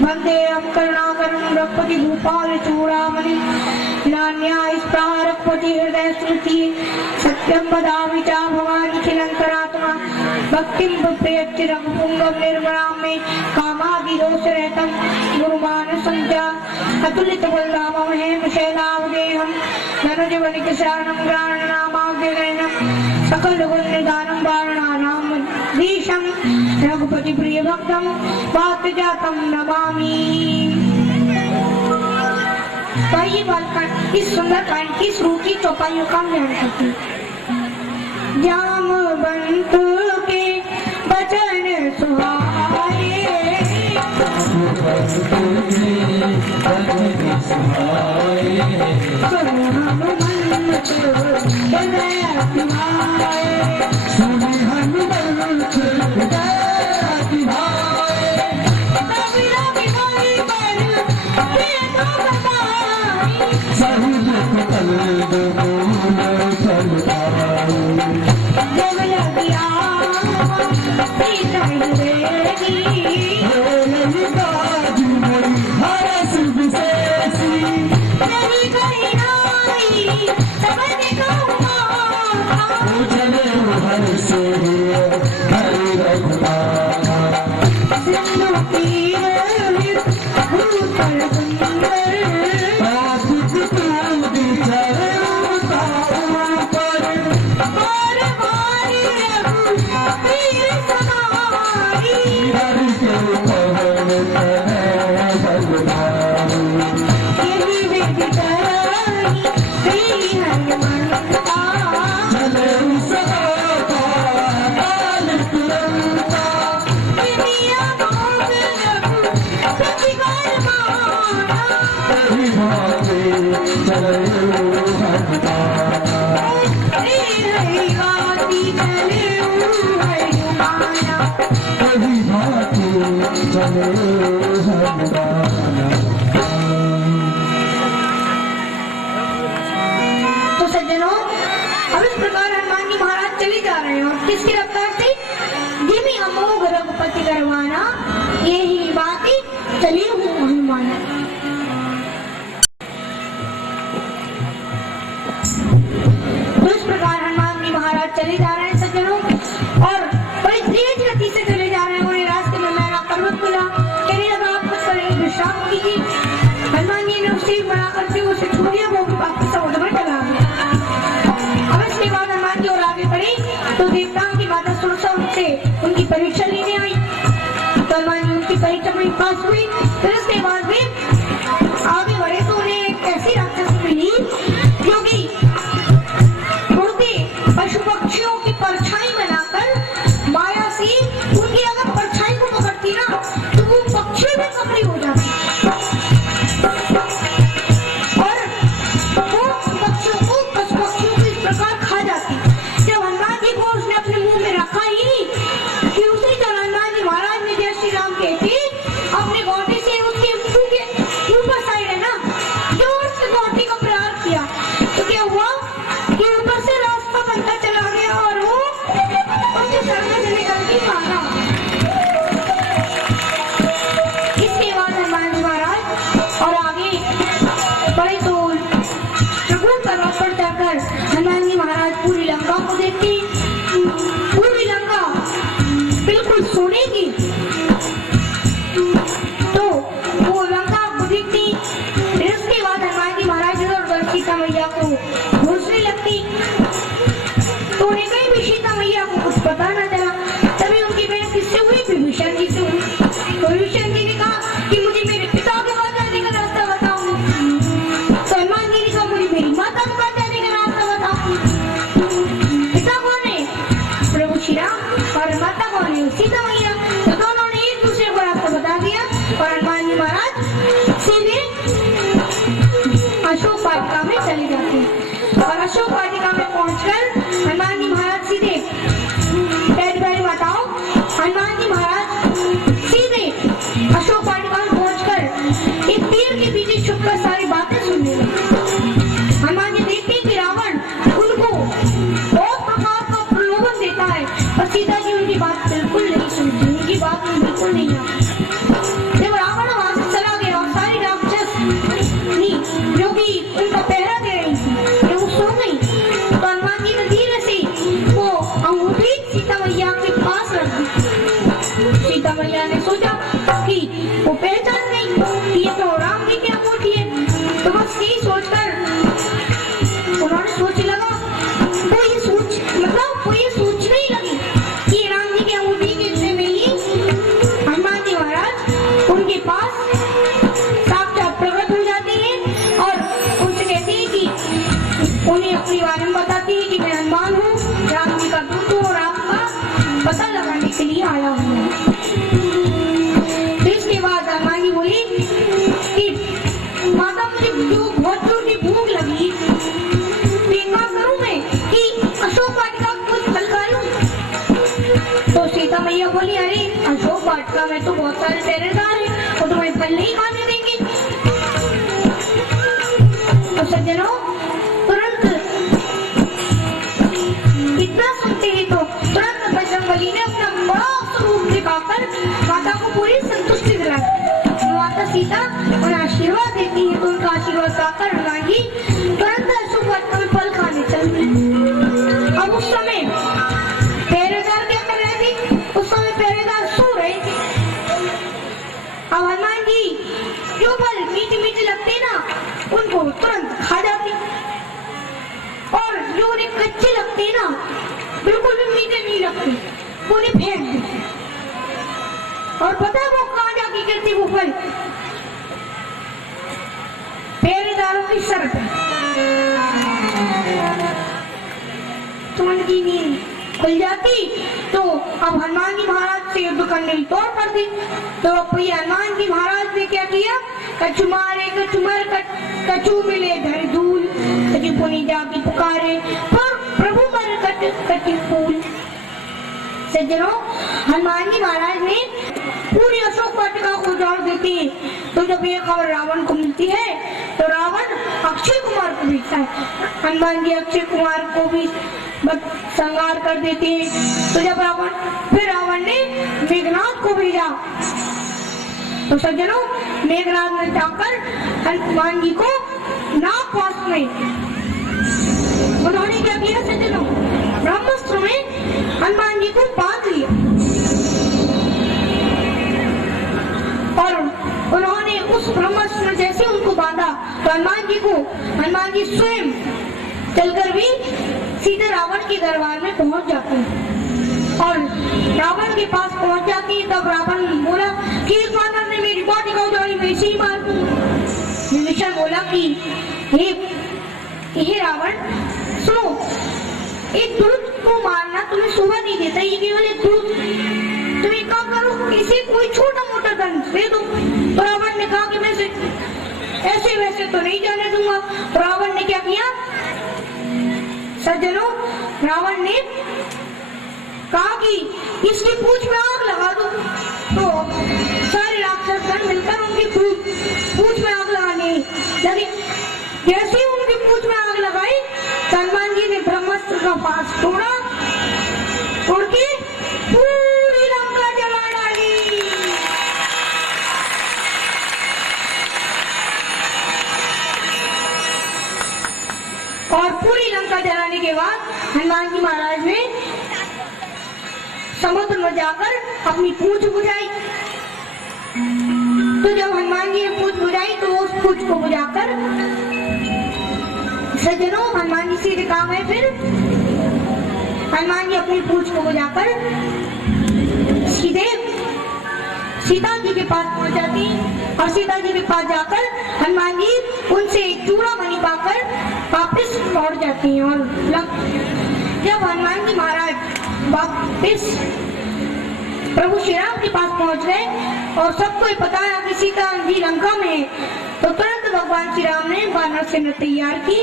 वन्दे करुणाकरं रघुपति भूपाल चूड़ामणि नान्याय स्प्रारपति हृदय स्मृति सत्यं वदामि च भवानिखिलंतरात्मा भक्तिं प्रयच्छि रघुपुंगव निर्मलां मे कामादिदोषरहितं गुरुमानसं च अतुलित बलधामं शैलावदेहं धनुजवनिकशरणं ग्राणनामाग्यगणनं सकल गुणनिधानं वारणानां धीशं रघुपति प्रिय भक्तं पात्रजातं नमामि। तो ये बात इस सुंदर कांड की शुरू की चौपाइयों का ध्यान करते हैं। जामवंत के वचन सुहाए, सुनो हनुमंत हृदय तुम्हारे, सुने हनुमंत हृदय तुम्हारे, रवि रवि हरि पर वेद बताई, सहित कल्ब मूल फलदाई, जब लगी आग सीता देवी, ललिता जी मोरी हरस विशेषी, तेरी गई नाई सबने कहूँ चले हर से हरि रघुनाथा, सिंधु तीर भूतल सुंदर, आदित तूंदी चले पर, बार बार रघुवीर समाई, हरि के पवन तनय बलवान, यही विधि कराई श्री हनुमंता, चले सदा काल तुरंता, दुनिया भोग प्रतिकार माना, कभी भागे चले हनुमाना, गाती चले हनुमाना, कभी भागे चले हनुमाना। तो सज्जनों, अब इस प्रकार हनुमान जी महाराज चले जा रहे हो किसकी रफ्तार से? जिमी अमोघ रघुपति करवाना, यही बाती चली हूँ हनुमान। तो इस प्रकार हनुमान जी महाराज चले जा रहे हैं सज्जनों, और बड़ी तेज गति से चले जा रहे हैं। उन्हें रास्ते में मैना पर्वत मिला, कहने लगा आप कुछ करेंगे विश्राम कीजिए। हनुमान जी ने उसे मना करते हुए उसे छोड़ दिया, वो वापस समुद्र में चला गया। अब इसके बाद हनुमान जी और आगे बढ़े तो देवताओं की माता सुरसा उनसे उनकी परीक्षा लेने आई। तो हनुमान जी उनकी परीक्षा में पास हुई। फिर उसके बाद भी आगे बढ़े तो उन्हें एक ऐसी राक्षस मिली जो कि उड़ते पशु पक्षियों की परछाई बनाकर माया से उनकी अगर परछाई को पकड़ती ना तो वो पक्षी भी कमरी हो जाती और वो पक्षियों को पशु पक्षियों को इस प्रकार खा जाती। जब हनुमान जी को उसने अपने मुंह में रखा ही कि उसी तरह हनुमान जी महाराज ने जय श्री राम कहती अपने गोटी से उसके मुंह के ऊपर साइड है ना जोर से गोटी का प्रहार किया। तो क्या हुआ कि ऊपर से रास्ता बनता चला गया और वो उसके सर में से निकल के मारा। इसके बाद हनुमान जी महाराज और आगे बड़े तो शगुन पर्वत पर जाकर हनुमान जी महाराज पूरी लंका को देखती। पूरी लंका बिल्कुल सोने की, तो वो लंका को देखती। फिर उसके बाद हनुमान जी महाराज इधर उधर सीता मैया को घूसने लगती। तो उन्हें कहीं भी सीता मैया को कुछ पता न चला। तभी उनकी बहन किससे हुई? विभीषण जी से हुई। तो विभीषण जी ने कहा कि मुझे मेरे पिता के पास जाने का रास्ता बताओ। तो हनुमान जी ने कहा मुझे मेरी माता के पास जाने का रास्ता बताओ। पिता कौन है? प्रभु श्री राम। और माता कौन है? सीता मैया। तो दोनों ने एक दूसरे को रास्ता बता दिया और हनुमान जी महाराज सीधे अशोक वाटिका में चले जाते हैं। और अशोक वाटिका में पहुंचकर हनुमान जी महाराज सीधे प्यारी माताओं, हनुमान जी महाराज सीधे अशोक वाटिका में पहुंचकर एक पेड़ के पीछे छुपकर सारी बातें सुनने लगे। हनुमान जी देखते हैं कि रावण उनको बहुत प्रकार का प्रलोभन देता है और सीता जी उनकी बात बिल्कुल नहीं सुनती, उनकी बात बिल्कुल नहीं आती। जब रावण वहां से चला गया और सारी राक्षस जो कि उनका पहरा दे रही थी वो सो गई, तो हनुमान जी ने धीरे से वो अंगूठी सीता मैया के पास रख दी। सीता मैया ने सोचा कि वो पहचान नहीं कि ये तो राम जी की अंगूठी है। तो बस यही सोचकर उन्होंने सोचने लगा, वो ये सोचने ही लगी कि सीता मैया बोली, अरे अशोक वाटिका में तो बहुत सारे पहरेदार हैं, वो तुम्हें फल नहीं खाने देंगे। तो सज्जनों, तुरंत इतना सुनते ही तो तुरंत बजरंगबली ने अपना बड़ा स्वरूप दिखाकर माता को पूरी संतुष्टि दिलाई। माता सीता उन्हें आशीर्वाद देती है, तो उनका आशीर्वाद पाकर हनुमान जी तुरंत अशोक वाटिका में फल खाने चलते। अब उस समय पहरेदार क्या कर रहे थे? उस समय पहरेदार सो रहे थे। अब हनुमान जी जो फल मीठे मीठे लगते ना, उनको तुरंत खा जाते, और जो उन्हें कच्चे लगते ना, बिल्कुल भी मीठे नहीं लगते, वो उन्हें फेंक देते। और पता है वो कहाँ जाके गिरती वो फल? पहरेदारों की सर पे। तो उनकी नींद खुल जाती। तो अब हनुमान जी महाराज से युद्ध करने की तौर पर थे। तो हनुमान जी महाराज ने क्या किया? कछु मारे कछु मर कछु मिले धर धूल, कछु पुनि जाके पुकारे पर प्रभु मर कछु फूल। सज्जनों, हनुमान जी महाराज ने पूरी अशोक वाटिका को उजाड़ देती है। तो जब ये खबर रावण को मिलती है, तो रावण अक्षय कुमार को भेजता है। हनुमान जी अक्षय कुमार को भी संहार कर देते हैं। तो जब रावण ने मेघनाद को भेजा, तो सज्जनों, मेघनाद ने जाकर हनुमान जी को नागपाश में उन्होंने क्या किया? सज्जनों, ब्रह्मास्त्र में हनुमान जी को बांध लिया, और उन्होंने उस ब्रह्मास्त्र में जैसे उनको बांधा, तो हनुमान जी स्वयं चलकर भी सीधे रावण के दरबार में पहुंच जाते हैं। और रावण के पास पहुंच जाती है। तब रावण बोला कि इस वानर ने मेरी वाटिका उजाड़ी, मैं इसे ही मार दूं। विभीषण बोला कि हे रावण, सुनो, एक दूत को मारना तुम्हें शोभा नहीं देता, ये केवल एक दूत। तुम एक काम करो, इसे कोई छोटा मोटा दंड दे दो। तो रावण ने कहा कि मैं ऐसे वैसे तो नहीं जाने दूंगा। तो रावण ने क्या किया? सज्जनों, रावण ने कहा कि इसकी पूंछ में आग लगा दो। तो सारे राक्षस गण मिलकर उनकी पूंछ में आग लगाने लगे। जैसे ही उनकी पूंछ में आग लगाई, हनुमान जी ने ब्रह्मास्त्र का पास तोड़ा, तोड़ के पूरी लंका जला डाली। और पूरी लंका जलाने के बाद हनुमान जी महाराज ने समुद्र में जाकर अपनी पूंछ बुझाई। तो जब हनुमान जी ने पूंछ बुझाई, तो उस पूंछ को बुझाकर सज्जनों, हनुमान जी सीधे काम है। फिर हनुमान जी अपनी पूंछ को बुझाकर सीधे सीता जी के पास पहुंच जाती, और सीता जी के पास जाकर हनुमान जी उनसे चूड़ामणि पाकर वापिस लौट जाती हैं। और जब हनुमान जी महाराज वापिस प्रभु श्री राम के पास पहुंच गए, और सबको पता है कि सीता जी लंका में है, तो तुरंत भगवान श्री राम ने वानर सेना तैयार की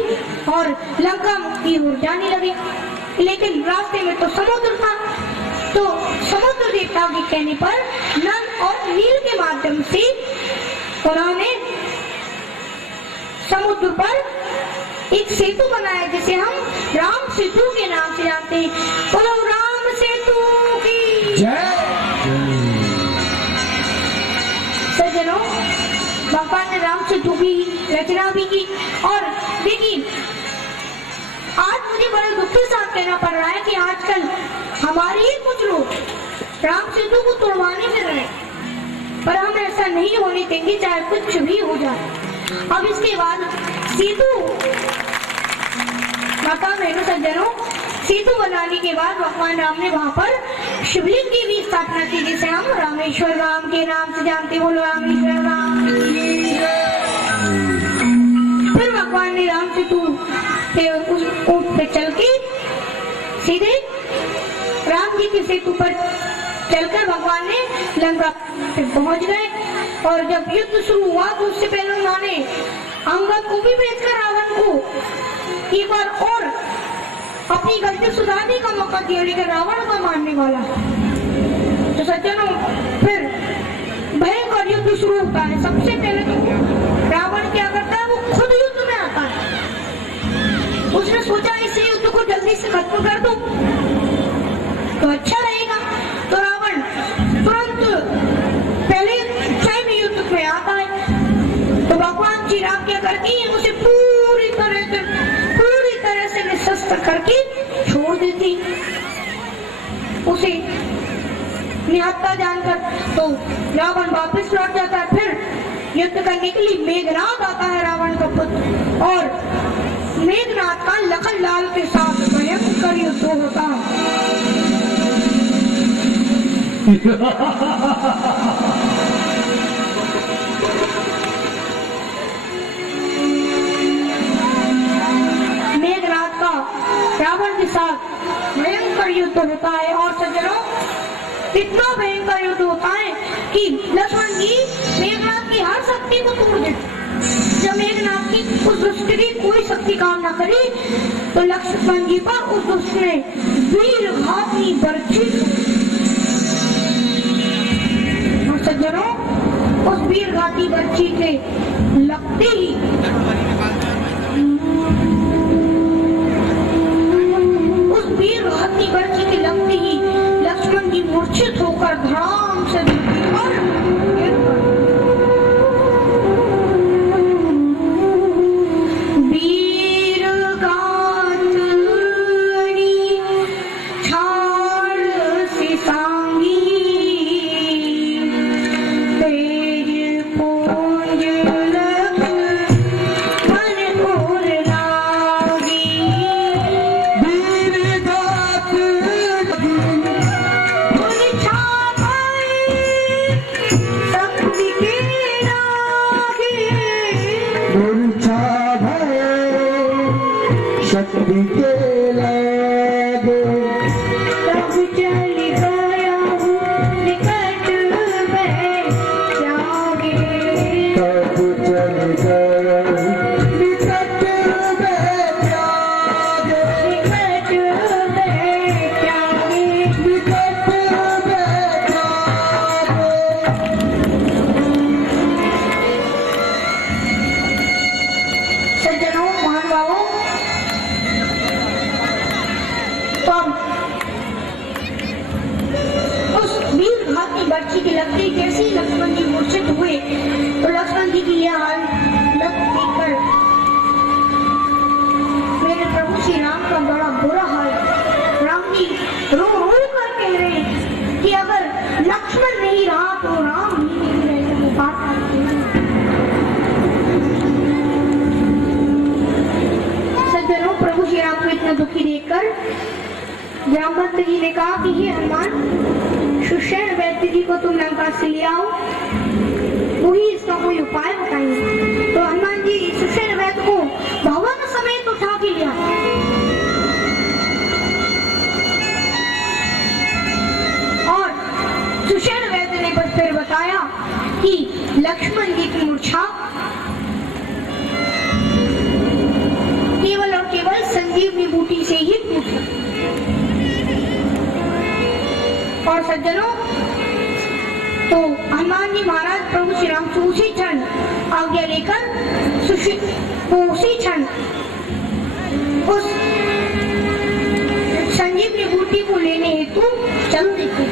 और लंका की ओर जाने लगे। लेकिन रास्ते में तो समुद्र था। तो समुद्र देवता के कहने पर नल और नील के माध्यम से उन्होंने समुद्र पर एक सेतु बनाया, जिसे हम राम सेतु के नाम से जानते हैं। बोलो राम सेतु की जय। सज्जनों, भगवान ने राम सेतु की रचना भी की। और देखिए, आज मुझे बड़े दुख के साथ कहना पड़ रहा है कि आजकल हमारे ही कुछ लोग राम सेतु को तोड़वाने फिर रहे हैं, पर हम ऐसा नहीं होने देंगे, चाहे कुछ भी हो जाए। अब इसके बाद सेतु माता बहनों सज्जनों, सेतु बनाने के बाद भगवान राम ने वहां पर शिवलिंग की भी स्थापना की, जिसे हम रामेश्वर राम के नाम से जानते। बोलो रामेश्वर राम। फिर भगवान ने राम सेतु उस ऊंट पे चल के सीधे राम जी के सेतु पर चलकर भगवान ने लंका पे पहुंच गए। और जब युद्ध शुरू हुआ, तो उससे पहले उन्होंने अंगद को भी भेजकर रावण को एक बार और अपनी गलती सुधारने का मौका दिया, लेकिन रावण का मानने वाला सज्जनों, फिर भयंकर युद्ध शुरू होता है। सबसे पहले तो रावण क्या करता है, वो खुद युद्ध में आता है। उसने सोचा इस युद्ध को जल्दी से खत्म कर दूं तो अच्छा रहेगा। तो रावण तुरंत पहले स्वयं युद्ध में आता है। तो भगवान श्री राम क्या करती है, उसे पूरी तरह से निशस्त्र करके छोड़ देती। उसे निहत्था जानकर तो रावण वापस लौट जाता है। फिर युद्ध करने के लिए मेघनाद आता है, रावण का पुत्र, और मेघनाद का लखन लाल के साथ भयंकर युद्ध होता है। मेघनाद का रावण के साथ भयंकर युद्ध होता है। और सज्जनों, इतना भयंकर युद्ध होता है कि लक्ष्मण जी मेघनाद की हर शक्ति को तोड़ देते। जब मेघनाद की उस दुष्ट की कोई शक्ति काम न करी तो लक्ष्मण जी पर उस दुष्ट ने वीरघाती बरछी। और सज्जनों, उस वीरघाती बरछी के लगते ही वीरघाती बरछी के लगते ही लक्ष्मण जी मूर्छित होकर धड़ाम से शक्ति के लागे तब चल गया निकट में जागे। तब चल गया निकट में जागे। निकट में जागे। निकट में जागे। सज्जनों, महानुभावों, तो उस वीरघाती बरछी की लगती कैसे ही लक्ष्मण जी मूर्छित हुए तो लक्ष्मण जी की यह हालत देखकर मेरे प्रभु श्री राम का बड़ा बुरा हाल। राम जी रो रो कर कह रहे हैं कि अगर लक्ष्मण नहीं रहा तो राम नहीं रहेगा। वो बात करते हैं। सज्जनों, प्रभु श्री राम को इतना दुखी देखकर जामवंत जी ने कहा कि हे हनुमान, सुषेण वैद्य जी को तुम लंका से ले आओ, वही इसका कोई उपाय बताएंगे। तो हनुमान जी सुषेण वैद्य को भवन समेत उठा के लिया और सुषेण वैद्य ने बस फिर बताया कि लक्ष्मण जी की मूर्छा केवल और केवल संजीवनी बूटी से ही टूटी। और सज्जनों, तो हनुमान जी महाराज प्रभु श्री राम से उसी क्षण आज्ञा लेकर उसी क्षण उस संजीवनी बूटी को लेने हेतु चल देते।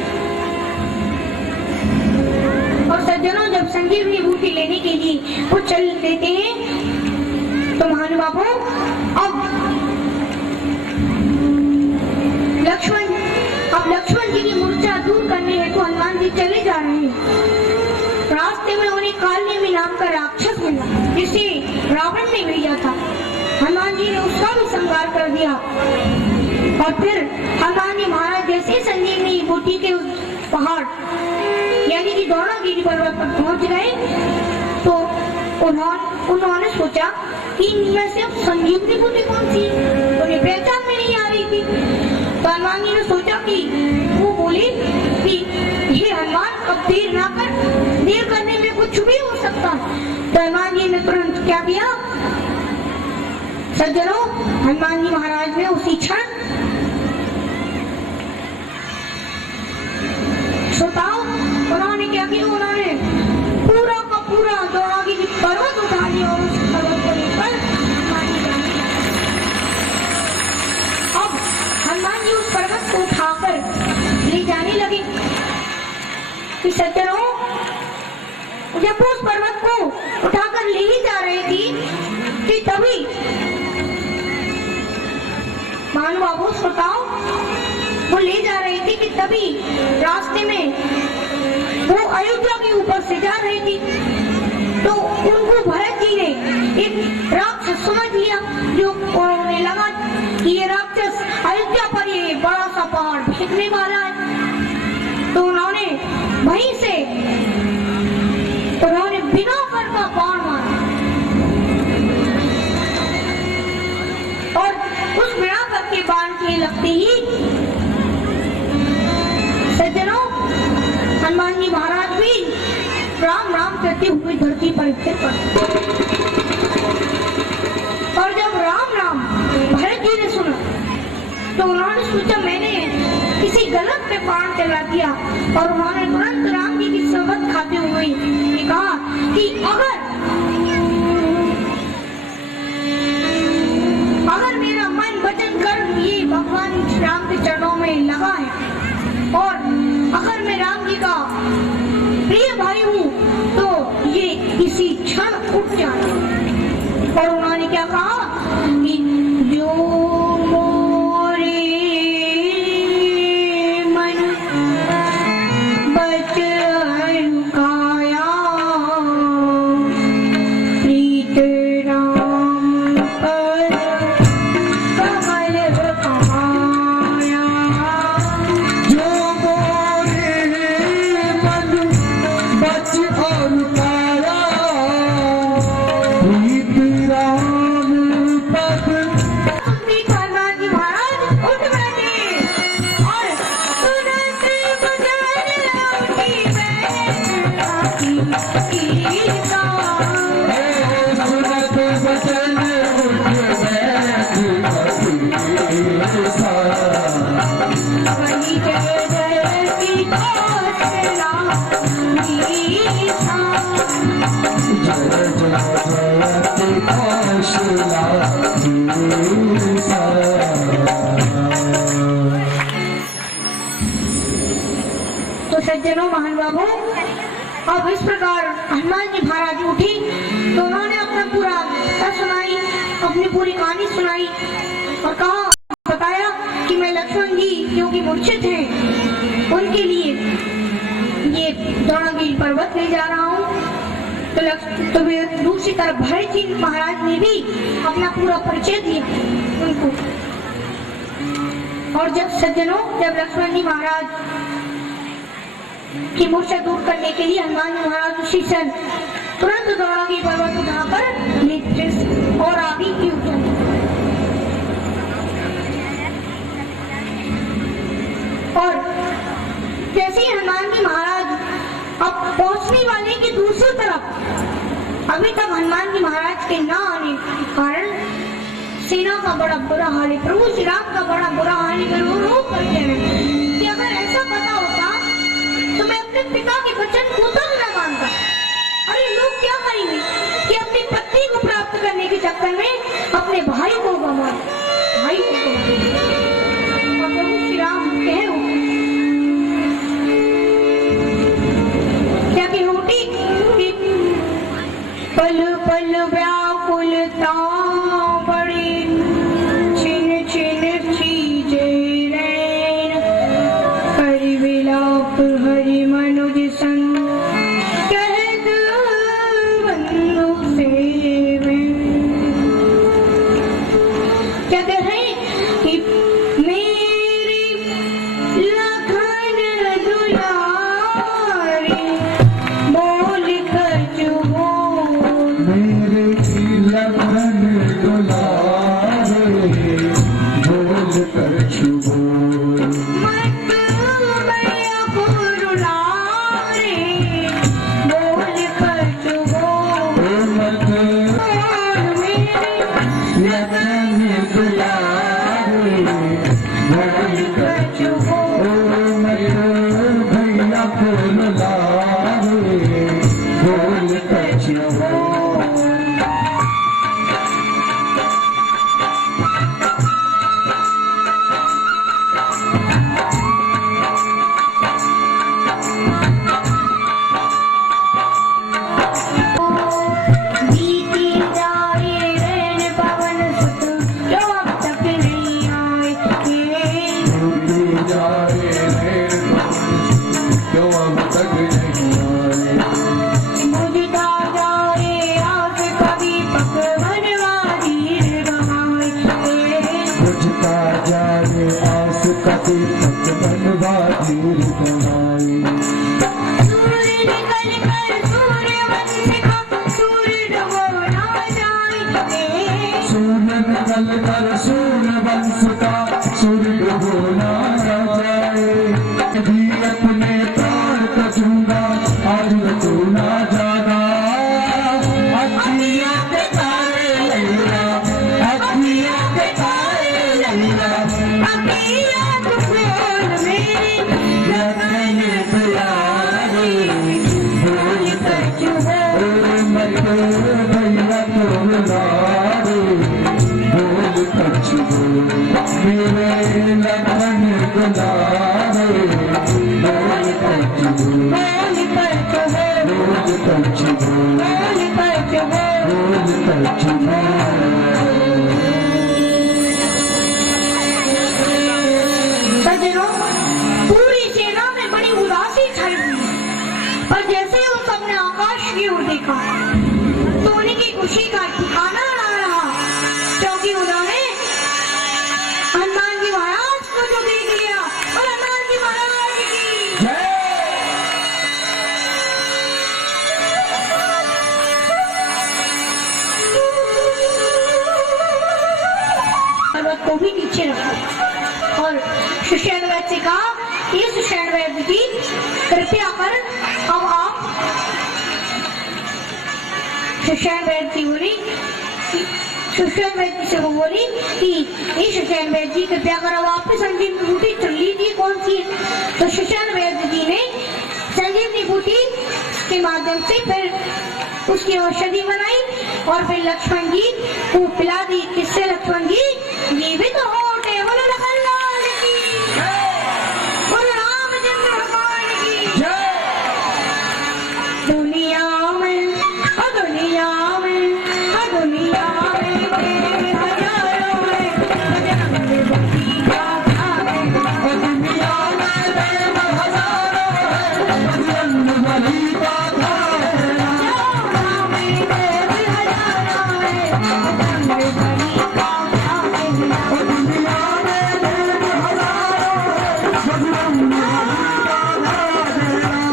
और सज्जनों, जब संजीवनी बूटी लेने के लिए वो चल देते हैं तो महानुभावों, अब लक्ष्मण जी की मूर्छा दूर करने हेतु हनुमान जी चले जा रहे हैं। रास्ते में उन्हें कालनेमी नाम का राक्षस मिला जिसे रावण ने भेजा था। हनुमान जी ने उसका भी संहार कर दिया। और फिर हनुमान जी महाराज जैसे संजीवनी बूटी के पहाड़ यानी कि द्रोणागिरी पर्वत पर पहुंच गए तो उन्होंने सोचा कि इनमें से संजीवनी बूटी कौन सी, उन्हें पहचान में नहीं आ रही थी। तो हनुमान जी ने सोचा कि वो बोली कि हे हनुमान, अब देर करने में कुछ भी हो सकता है। तो हनुमान जी ने तुरंत क्या किया, सज्जनों, हनुमान जी महाराज ने उसी क्षण श्रोताओं लगी कि सज्जनों, जब उस पर्वत को उठाकर ले ही जा रही थी कि तभी महानुभावों श्रोताओं, वो ले जा रही थी कि तभी रास्ते में वो अयोध्या के ऊपर से जा रही थी। तो उनको भरत जी ने एक राक्षस समझ लिया, जो उन्होंने लगा कि ये राक्षस अयोध्या पर ये बड़ा सा पहाड़ फेंकने वाला है। तो उन्होंने वहीं से बिना कर का बाण मारा और उस बिना कर के बाण के लगते ही सज्जनों, हनुमान जी महाराज भी राम राम करते हुए धरती पर गिर पड़े। और जब राम राम भरत जी ने सुना तो उन्होंने सोचा मैंने किसी गलत पे बाण चला दिया, और उन्होंने तुरंत राम जी की सोबत खाते हुए ये कहा कि अगर मेरा मन वचन कर्म ये भगवान राम के चरणों में लगा है, और अगर मैं राम जी का प्रिय भाई हूँ, तो ये इसी क्षण उठ जाए। और उन्होंने क्या कहा कि जो मोरे मन बचन काया, प्रीत राम पर कमल कमाया। जो मोरे मन बच और काया, प्रीत राम पद। सुनती हनुमान जी महाराज उठ बैठे और तुरंत बजन उठी बैठा सुनत वचन उठ वही जय जय की घोषणा मीठा। तो सज्जनों महानुभावों, अब इस प्रकार हनुमान जी महाराज उठी तो उन्होंने अपना पूरा कथा सुनाई, अपनी पूरी कहानी सुनाई और कहा, बताया कि मैं लक्ष्मण जी जो कि मूर्छित हैं उनके लिए ये द्रोणागिरी पर्वत ले जा रहा हूँ। तो दूसरी तरफ भरत जी महाराज ने भी अपना पूरा परिचय दिया उनको। और जब सज्जनों, जब लक्ष्मण जी महाराज की मूर्छा दूर करने के लिए हनुमान जी महाराज उसी क्षण तुरंत द्रोणागिरी पर्वत उठाकर लेते और आगे की उठा। और जैसे ही हनुमान जी महाराज अब पहुंचने वाले की दूसरी तरफ, अभी तक हनुमान जी महाराज के न आने के कारण सेना का बड़ा बुरा हाल है। प्रभु श्री राम का बड़ा बुरा हाल है। रो करते हैं कि अगर ऐसा पता होता तो मैं अपने पिता के वचन को तो न मानता। अरे लोग क्या करेंगे कि अपनी पत्नी को प्राप्त करने के चक्कर में अपने भाई को गंवा, भाई को गंवा। और प्रभु श्री राम कहे क्या कि रोटी पल पल व्याकुलता बड़ी, छिन छिन चीजे रैन जाए रे क्यों अब तक नहीं आए। बुझता जाए आस कभी पकवनवादी गवाए। बुझता जाए आस कभी पकवनवादी गवाए। सूर्य निकल कर सूर्यवंश का सूर्य डूबो ना जाए। सूर्य निकल कर सूर्यवंश का सूर्य डूबो ना जाए। भी अपने प्राण को दूंगा आज तू ना जाना। अखियाँ के तारे लैला, अखियाँ के तारे लैला, अखियाँ तो खोल मेरी लगन प्यारी भूल कर चुहो मर भैया तुम लारे भूल कर चुहो मेरे लगन गुलारे भूल कर चुहो बोल पर चुहो भूल कर चुहो बोल पर चुहो। भूल कर चुहो। सज्जनों, पूरी सेना में बड़ी उदासी छाई हुई, पर जैसे ही उन सबने आकाश की ओर देखा तो उनकी खुशी का ठिकाना ना रहा, क्योंकि उन्होंने हनुमान जी महाराज को जो देख लिया। और हनुमान जी महाराज की पर्वत को भी नीचे रखा और सुषेण वैद्य से कहा, ये सुषेण वैद्य जी कृपया कर अब आप। सुषेण वैद्य जी बोली, सुषेण वैद्य जी से वो बोली कि ये सुषेण वैद्य जी कृपया कर अब आप संजीवनी बूटी चुन लीजिए कौन सी। तो सुषेण वैद्य जी ने संजीवनी बूटी के माध्यम से फिर उसकी औषधि बनाई और फिर लक्ष्मण जी को पिला दी। किससे लक्ष्मण जी जीवित हो बोलो लखन लाल की, बोलो रामचंद्र भगवान की। दुनिया में दुनिया में दुनिया में तेरे हजारों हैं, बजरंग बली का भाग है। दुनिया में देव हजारों हैं, बजरंग बली का भाग है। दुनिया में देव हजारों हैं, बजरंग बली का भाग है। दुनिया में देव हजारों हैं, बजरंग बली का भाग है।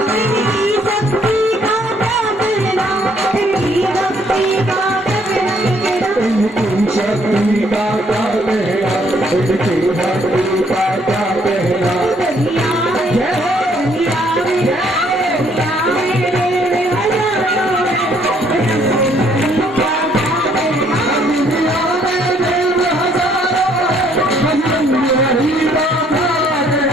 तेरी शक्ति का टकराना, तेरी भक्ति का टकराना। इनकी शक्ति का क्या कहना, इनकी भक्ति का क्या कहना। दुनिया में जय हो दुनिया में दुनिया में देव हजारों हैं, बजरंग बली का भाग है। दुनिया में देव हजारों हैं, बजरंग बली का भाग है।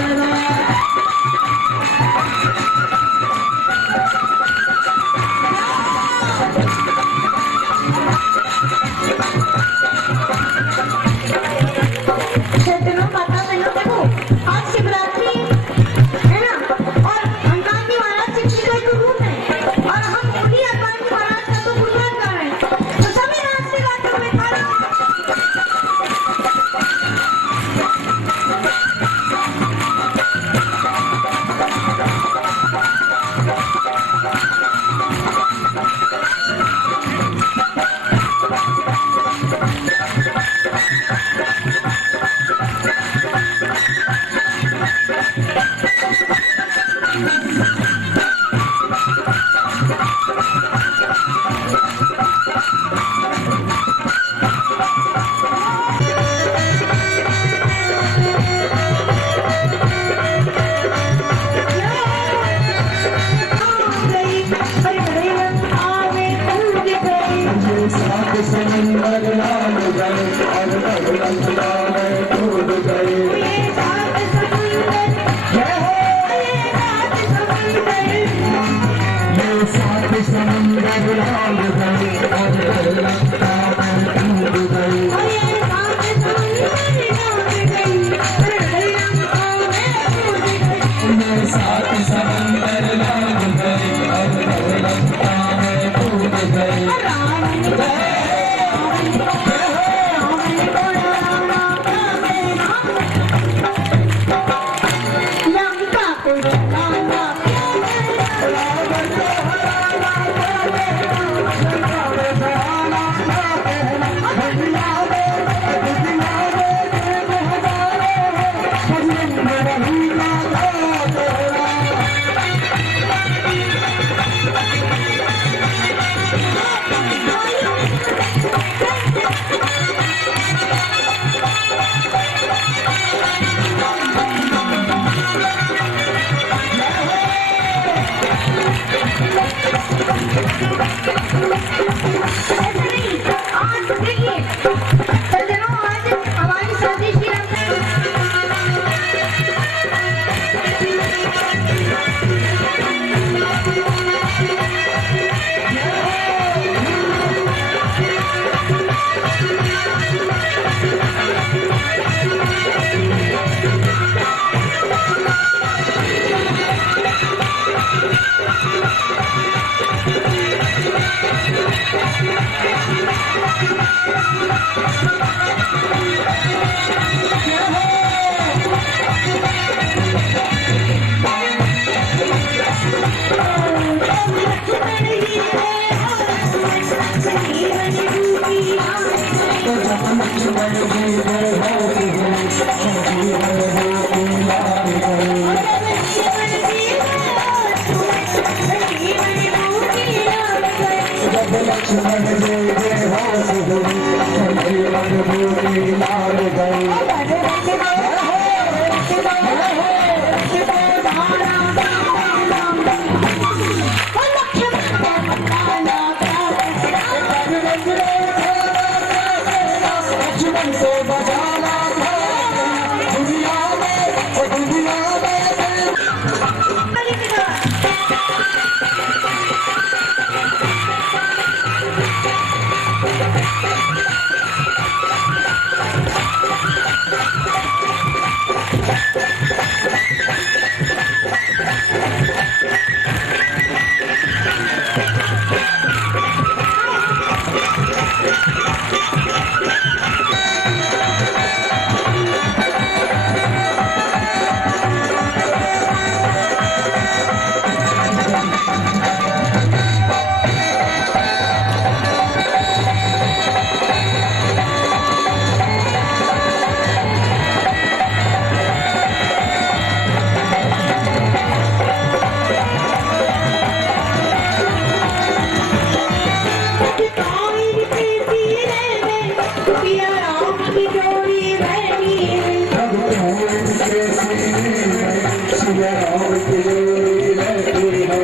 सिया राम की जोड़ी रहती है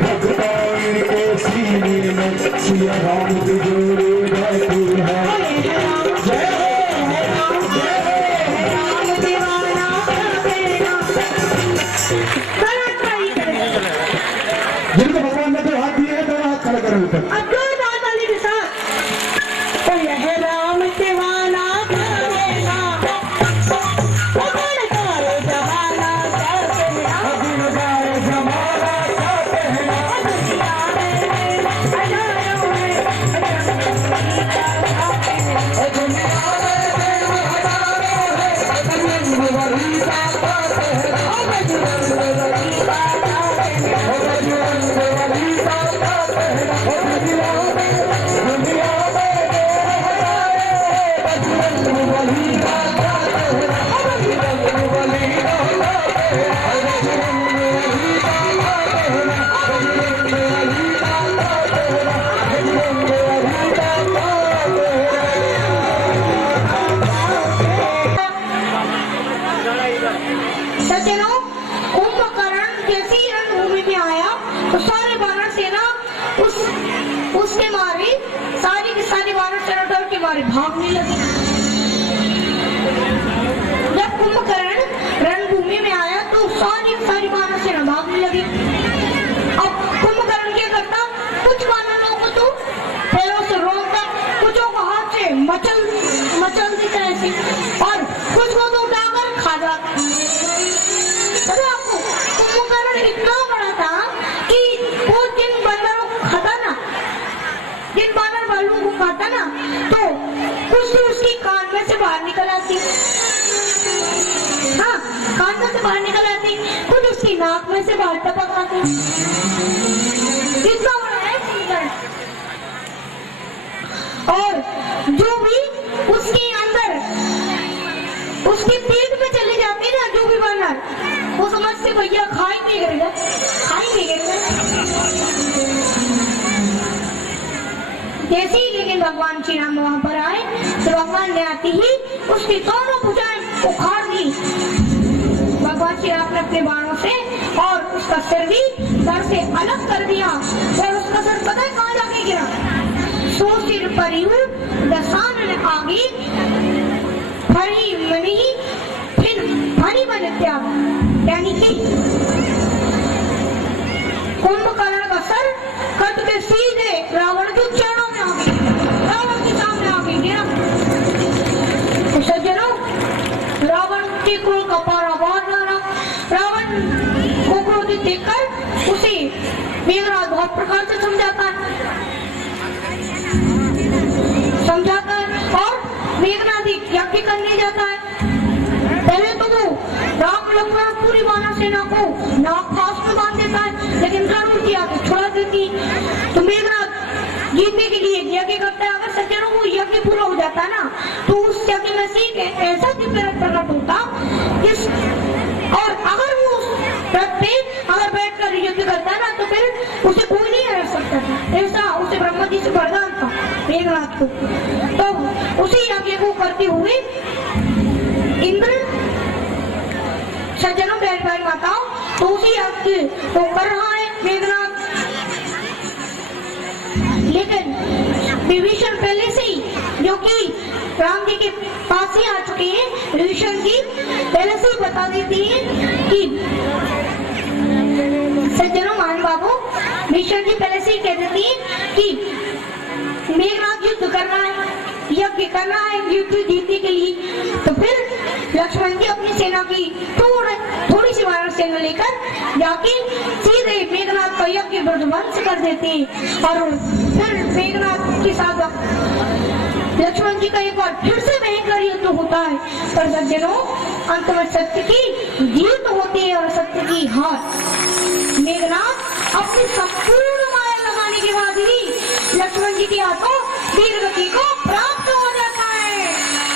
भगवान के सीने में सिया राम की जोड़ी रहती है जय जिनको भगवान ने तो हाथ दिए हैं दोनों हाथ खड़े करो ऊपर सज्जनों, कुंभकर्ण जैसे ही रणभूमि में आया तो सारे वानर सेना उसके मारे सारी की सारी वानर सेना डर के मारे भागने लगी। जब कुंभकर्ण रणभूमि में आया तो सारी की सारी वानर सेना भागने लगी। अब कुंभकर्ण क्या करता, कुछ वानरों को तो पैरों से रोकता, कुछों को हाथ से मचल देता ऐसे, और कुछ को तो उठाकर खा जाता। कुंभकर्ण इतना बड़ा था कि वो जिन बंदरों को खाता ना, जिन बानर भालुओं को खाता ना, तो कुछ तो उसकी कान में से बाहर निकल आती। हाँ, कान में से बाहर निकल आती, कुछ उसकी नाक में से बाहर टपक आती। इतना बड़ा है कुंभकर्ण। और जो भी उसके अंदर उसकी पेट में चली जाती ना, जो भी बानर, वो समझते भैया खाएंगे जैसे ही लेकिन भगवान श्री राम वहां पर आए तो भगवान ने आते ही उसकी दोनों भुजाएं उखाड़ दी भगवान श्री राम ने अपने बाणों से, और उसका सिर भी सर से अलग कर दिया। और उसका सर पता है कहाँ जाके गिरा, सो सिर परियु दसानन आगे फरी मनी फिर फरी बन त्याग, यानी कि कुंभकर्ण का सर कट के सीधे रावण के चरणों में आ गया, रावण के सामने आ गया। तो सज्जनों, रावण के क्रोध का पारा बहुत मारा। रावण को क्रोधित देखकर उसे मेघनाद बहुत प्रकार से समझाता है और मेघनाद यज्ञ करने जाता है। पहले तो वो राम लक्ष्मण पूरी वानर सेना को नागपाश में बांध देता है, लेकिन रण की आगे छुड़ा देती। तो मेघनाद जीतने के लिए यज्ञ करता है। अगर सज्जनों को यज्ञ पूरा हो जाता ना, तो उस यज्ञ में से ऐसा दिव्य रथ प्रकट होता और अगर वो रथ पे अगर बैठकर युद्ध करता ना, तो फिर उसे कोई नहीं हरा सकता था। ऐसा उसे ब्रह्मा जी से वरदान था मेघनाद को। तो उसी यज्ञ को करते हुए इंद्र, सज्जनों भाई माताओं, तो उसी यज्ञ को कर रहा है मेघनाद। लेकिन विभीषण पहले से ही, जो कि राम जी के पास ही आ चुके हैं, विभीषण जी पहले से ही बता देती है कि सज्जनों मान बाबू, विभीषण जी पहले से ही कह देती है कि मेघनाद युद्ध करना है, यज्ञ करना है युद्ध जीतने के लिए। तो फिर लक्ष्मण जी अपनी सेना की थोड़ी सी वानर सेना लेकर जाके सीधे मेघनाद का यज्ञ ध्वंस कर देते, और फिर मेघनाद के साथ लक्ष्मण जी का एक बार फिर से भयंकर युद्ध होता है। पर सज्जनों, अंत में सत्य की जीत होती है और सत्य की हार। मेघनाद अपनी संपूर्ण माया लगाने के बाद ही लक्ष्मण जी के हाथों वीर गति को प्राप्त हो जाता है।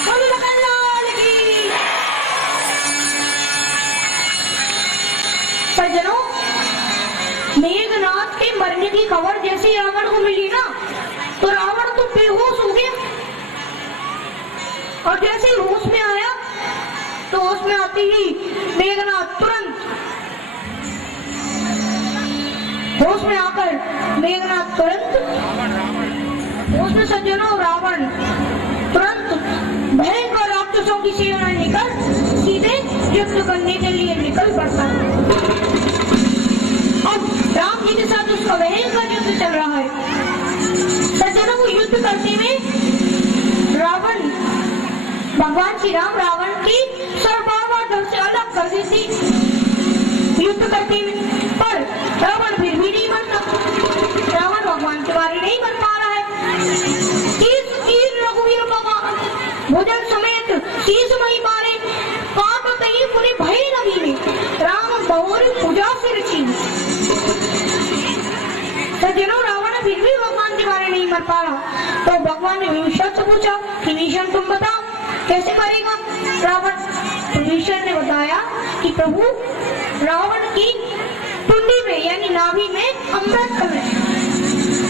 बोलो लखनलाल की। सज्जनों, मेघनाद के मरने की खबर जैसे ही रावण को मिली ना, तो रावण तो बेहोश हो गया, और जैसे ही होश में आया तो होश में आती ही मेघनाथ तुरंत होश में आकर मेघनाथ तुरंत होश में सज्जनों रावण तुरंत भयंकर राक्षसों की सेना लेकर सीधे युद्ध करने के लिए निकल पड़ता है। अब राम जी के साथ उसका भयंकर युद्ध चल रहा है। सज्जनों को युद्ध करते में रावण भगवान श्री राम रावण की सर्वाधिक से अलग कर देती युद्ध करते में, पर रावण फिर भी नहीं मरता। रावण भगवान के बारे नहीं बन पा रहा है। रघुवीर भगवान भोजन समेत शीश मही मारे काट कहीं पूरे भय नभी में राम बहुरी पूजा से रची। सज्जनों रावण फिर भी भगवान के बारे नहीं मर पा रहा, तो भगवान ने विभीषण से पूछा कि विभीषण तुम बताओ कैसे करेगा रावण। विभीषण ने बताया कि प्रभु रावण की टुंडी में यानी नाभि में अमृत कलश,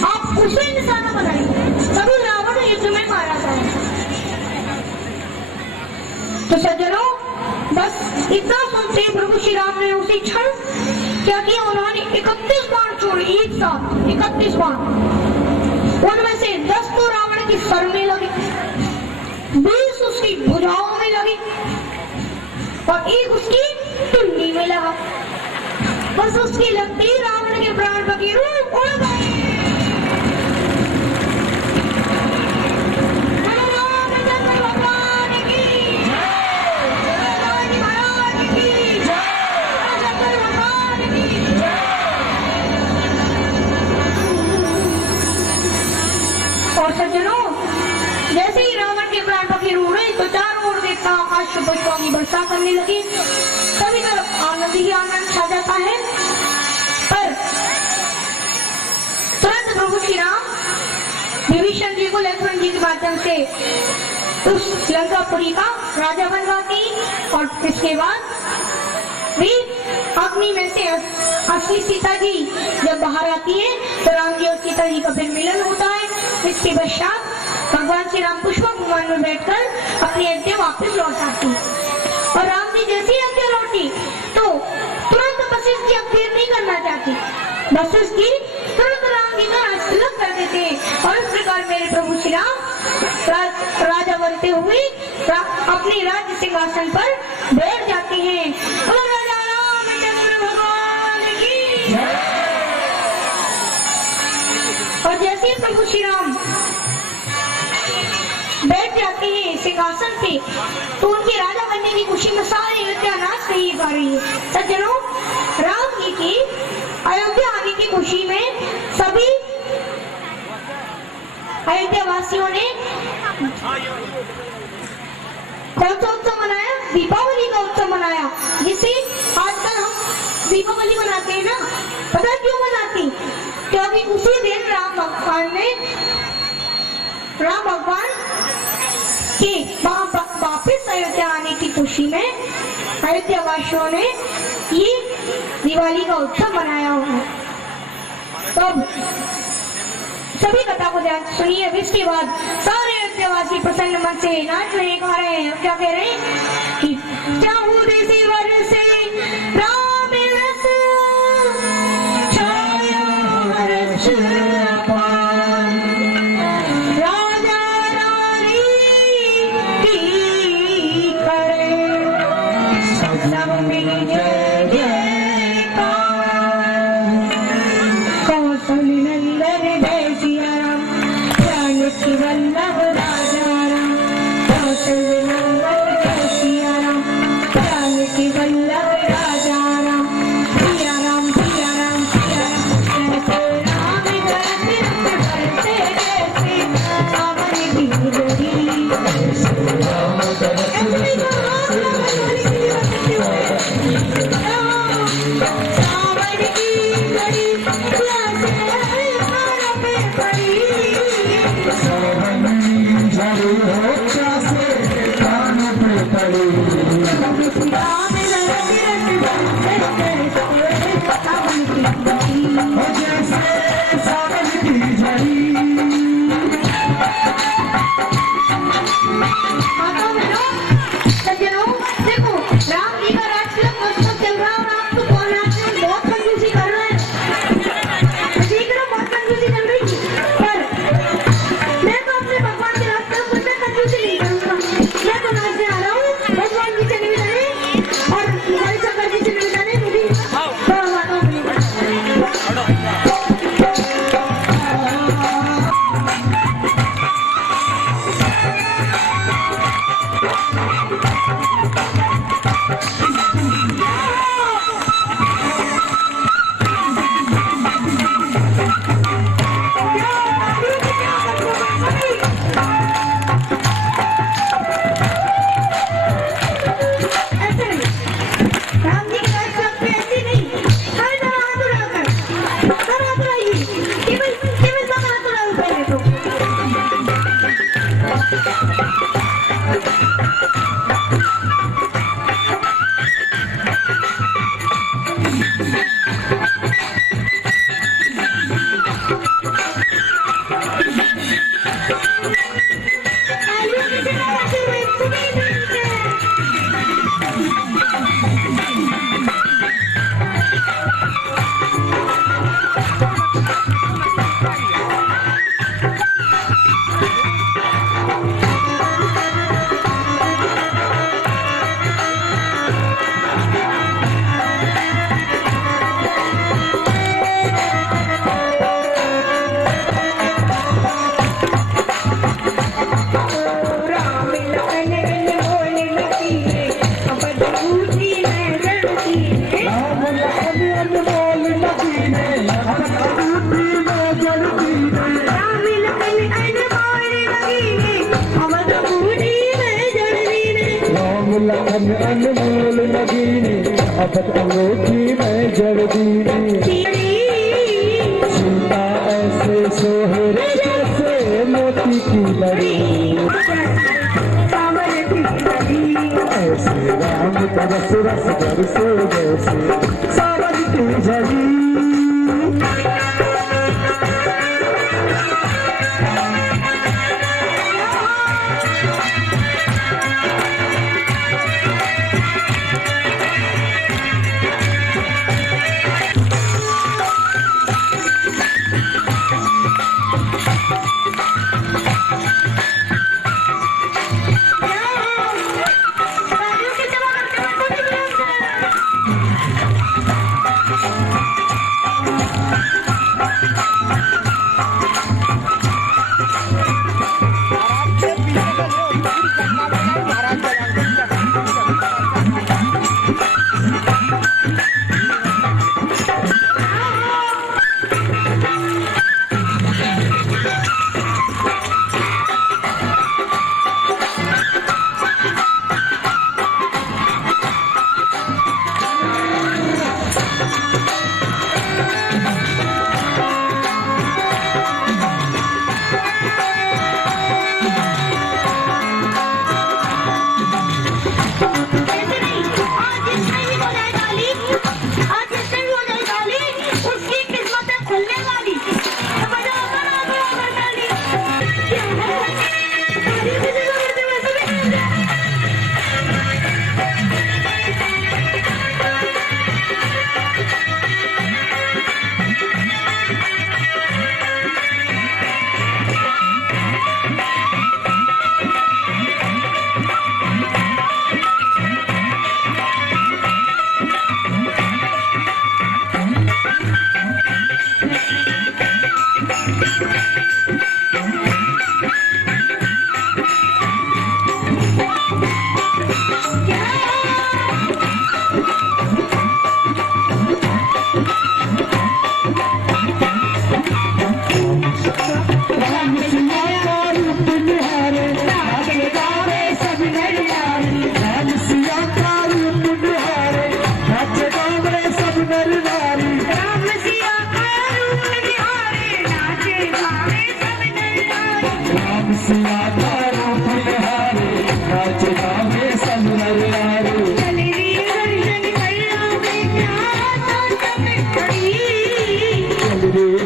आप उसे निशाना बनाइए तभी रावण युद्ध में मारा जाए। तो सज्जनों बस इतना सुनते प्रभु श्री राम ने उसी क्षण क्या किया, उन्होंने 31 बाण छोड़े एक साथ, 31 बाण। उनमें से 10 तो रावण की सर में लगे, 20 उसकी भुजाओं में लगे और एक उसकी टुंडी में लगा। बस उसकी लगती रावण के प्राण बकीरू उड़ गए। और सज्जनों जैसे ही रावण के प्राण पखेरु उड़े तो चारों ओर देखता आकाश में पुष्पों की वर्षा करने लगी। सभी तरफ आनंद ही आनंद छा जाता है। पर तुरंत प्रभु श्री राम विभीषण जी को लक्ष्मण जी के माध्यम से उस लंकापुरी का राजा बनवाती और इसके बाद भी अग्नि में से असली सीता जी जब बाहर आती है तो राम जी और सीता जी का फिर मिलन होता है। इसके पश्चात भगवान श्री राम पुष्पक विमान में बैठकर अपनी अयोध्या वापस लौट आती और राम जी जैसी अयोध्या लौटी तो तुरंत वशिष्ठ जी अब देर नहीं करना चाहती। वशिष्ठ जी तुरंत राम जी का राज तिलक कर देते हैं और इस प्रकार मेरे प्रभु श्री राम राजा बनते हुए अपने राज्य सिंहासन पर बैठ जाते हैं। और राजा रामचंद्र भगवान की। और जैसे ही प्रभु श्री राम बैठ जाते हैं सिंहासन पे तो उनके राजा बनने की खुशी में सारी अयोध्या नाच नहीं पा रही है। सज्जनों राम जी की अयोध्या आने की खुशी में सभी अयोध्या वासियों ने कौन सा उत्सव मनाया, दीपावली का उत्सव मनाया, जिसे आजकल हम दीपावली मनाते हैं ना। पता क्यों मनाते, क्योंकि उसी दिन राम भगवान के वापिस अयोध्या आने की खुशी में अयोध्या वासियों ने ये दिवाली का उत्सव मनाया हुआ। तब सभी कथा को ध्यान से सुनिए। अब इसके बाद सारे अयोध्यावासी प्रसन्न मन से नाच रहे, गा रहे हैं। क्या कह रहे हैं कि चाहूं देसी वर से राम रस छाया रस अपान, राजा रानी की करे सब मिल जय जयकार, कौशल नंदन जय सिया राम, जानकी वल्लभ राजा राम, कौशल नंदन जय सिया राम, जानकी वल्लभ राजा राम, सिया राम सिया राम सिया राम, जैसे राम जगत करते जैसे सावन की होली, राम जगत धन अनमोल नगीनी अफत अनोखी मैं जड़दीनी सीता ऐसे सोहरे जैसे मोती की लड़ी ऐसे राम का रस रस बरसे जैसे सावन की झड़ी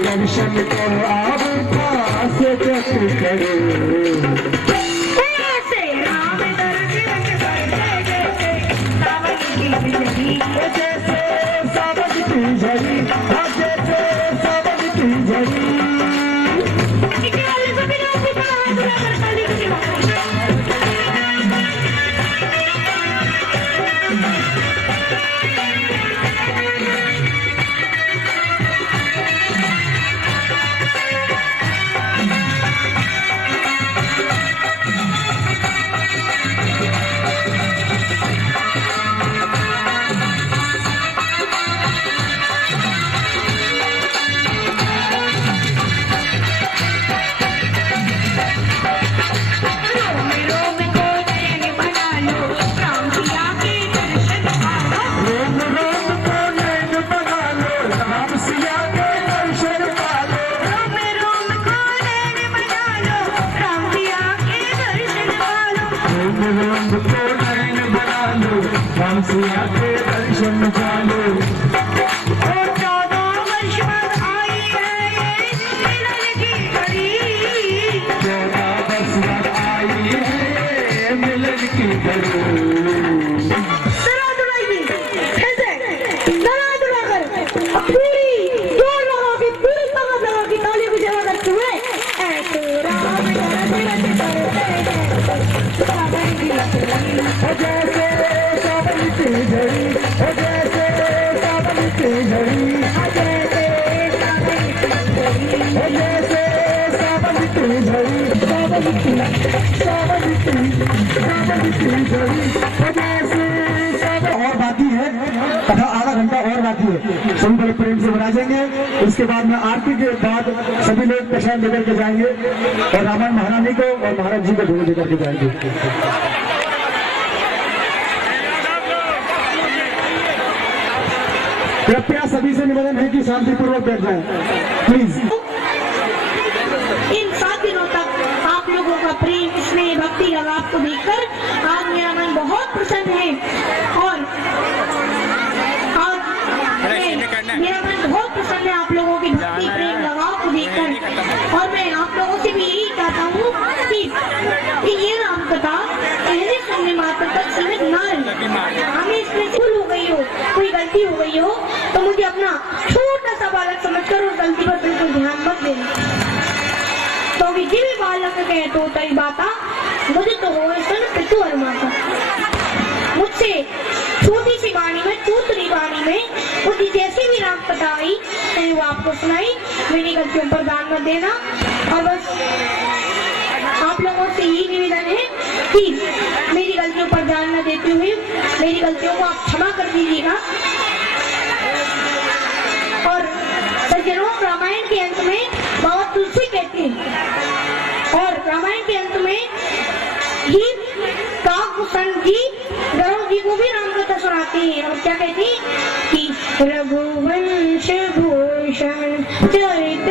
दर्शन को आप से चक्र करो ऐसे राम दर्शन जैसे सावन की झड़ी जैसे सावन की झड़ी जैसे सावन की झड़ी सिया के दर्शन पालो और 14 वर्ष बाद आई है मिलन की घड़ी 14 वर्ष बाद आई है मिलन की घड़ी जरा दुलाइए ऐसे जरा दुलाकर पूरी जोर लगा के पूरी ताकत लगा के तालियों की जमा करते हुए ऐसे राम जैसे सावन की झड़ी जैसे सावन की झड़ी जैसे सावन की झड़ी जैसे सावन की झड़ी सावन की झड़ी जैसे और बाकी है कथा आधा घंटा और बाकी है सभी बड़े प्रेम से बराजेंगे। उसके बाद में आरती के बाद सभी लोग प्रसाद लेकर के जाएंगे और रामायण महारानी को और महाराज जी को ढूंढ लेकर के जाएंगे। कृपया सभी से निवेदन है कि शांतिपूर्वक बैठ जाएं, प्लीज। इन 7 दिनों तक आप लोगों का प्रेम, स्नेह, भक्ति लगाव को देखकर आज मेरा मन बहुत प्रसन्न है और मेरा मन बहुत प्रसन्न है आप लोगों की भक्ति, प्रेम, लगाव को देखकर। और मैं आप लोगों से भी यही चाहता हूँ कि ये राम कथा पहले सुनने मात्र तक सीमित न रहे। हमें इसमें भूल हो गई हो, कोई गलती हो गई हो तो मुझे अपना छोटा सा बालक समझकर उस गलती पर बिल्कुल ध्यान मत देना। तो विधि भी बालक कहे तो तरी बाता, मुझे तो हो सन पितु और माता। मुझसे छोटी सी वाणी में, तूतरी वाणी में मुझे जैसी भी राम कथा आई मैंने वो आपको सुनाई। मेरी गलतियों पर ध्यान मत देना और बस आप लोगों से यही निवेदन है कि मेरी गलतियों पर ध्यान न देते हुए मेरी गलतियों को आप क्षमा कर दीजिएगा। और सज्जनों, रामायण के अंत में बाबा तुलसी कहते हैं और रामायण के अंत में ही काकभूषण जी, गरुड़ जी को भी रामकथा सुनाते हैं और क्या कहते हैं कि रघुवंश भूषण चरित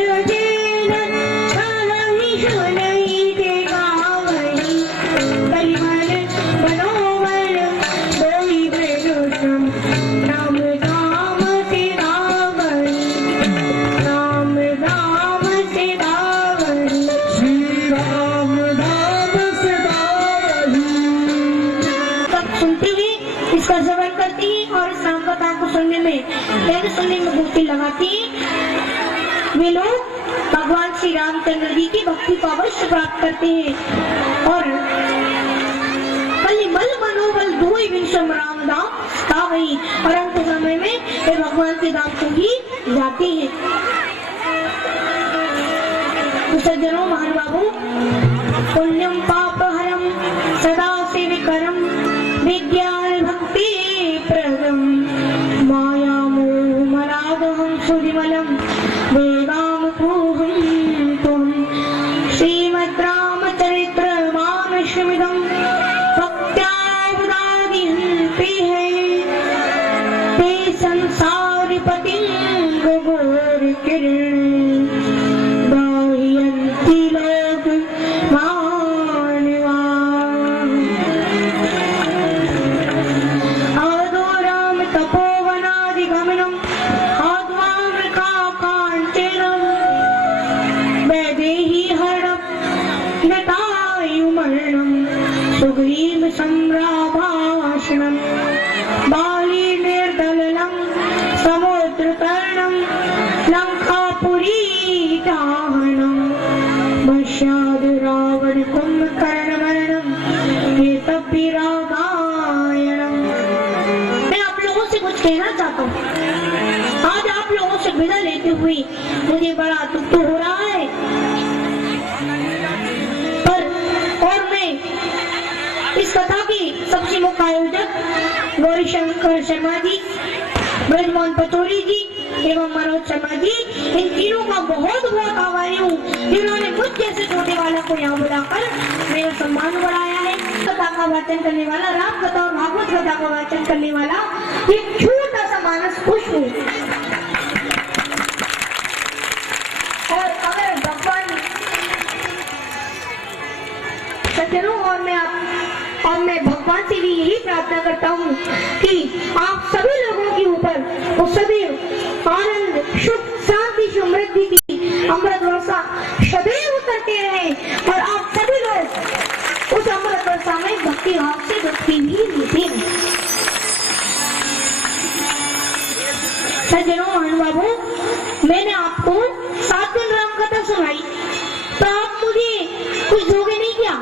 सुनने में गोती लगाती वे लोग भगवान श्री रामचंद्र जी की भक्ति को अवश्य प्राप्त करते हैं और कलिमल मनोबल धोई विश्व राम दाम आ गई और अंत समय में वे भगवान के धाम को ही जाते हैं। तो सज्जनों, महानुभावों, पुण्यम पापहरम सदा सेविकरम विज्ञान भक्ति प्रदम माया मोहमरादहं सुविमलम देवाम पूहं तुम श्रीमद् रामचरित्र मानसमिदं भक्त्यावदादिहन्ति है ते संसारपतिं गगोर किरण दाह्यन्ति लोक मानवा। आदोराम तपोवनादिगमनम् आद्वामृकाकाञ्चनम् वैदेही हरणम् नतायुमरणम् सुग्रीव सम्राभाषणम् बाली निर्दलनम् समुद्रतरणम् लङ्कापुरी दाहनम् पश्चाद् रावण कुम्भकर्णमरणम् एतद्विरागायणम्। मैं आप लोगों से कुछ कहना चाहता हूँ। आज आप लोगों से विदा लेते हुए मुझे बड़ा दुख हो रहा है और मैं इस कथा की सबसे मुख्य आयोजक गौरीशंकर शर्मा जी, ब्रजमोहन पतौड़ी जी एवं मनोज शर्मा जी, इन तीनों का बहुत बहुत आभारी हूँ जिन्होंने मुझ जैसे छोटे वाला को यहाँ बुलाकर मेरा सम्मान बढ़ाया है। कथा का वाचन करने वाला, राम कथा और भागवत कथा का वाचन करने वाला एक छोटा सा मानस पुष्प हूँ। और अगर भगवान सज्जनों, और मैं भगवान से भी यही प्रार्थना करता हूँ कि आप सभी लोगों के ऊपर वो सदैव आनंद, सुख, शांति, समृद्धि की अमृत वर्षा सदैव करते रहे और आप सभी लोग उस अमृत वर्षा में भक्ति भाव से भक्ति भी लेते हैं। सज्जनों, महानुभावों, मैंने आपको 7 दिन राम कथा सुनाई तो आप मुझे कुछ दोगे नहीं क्या?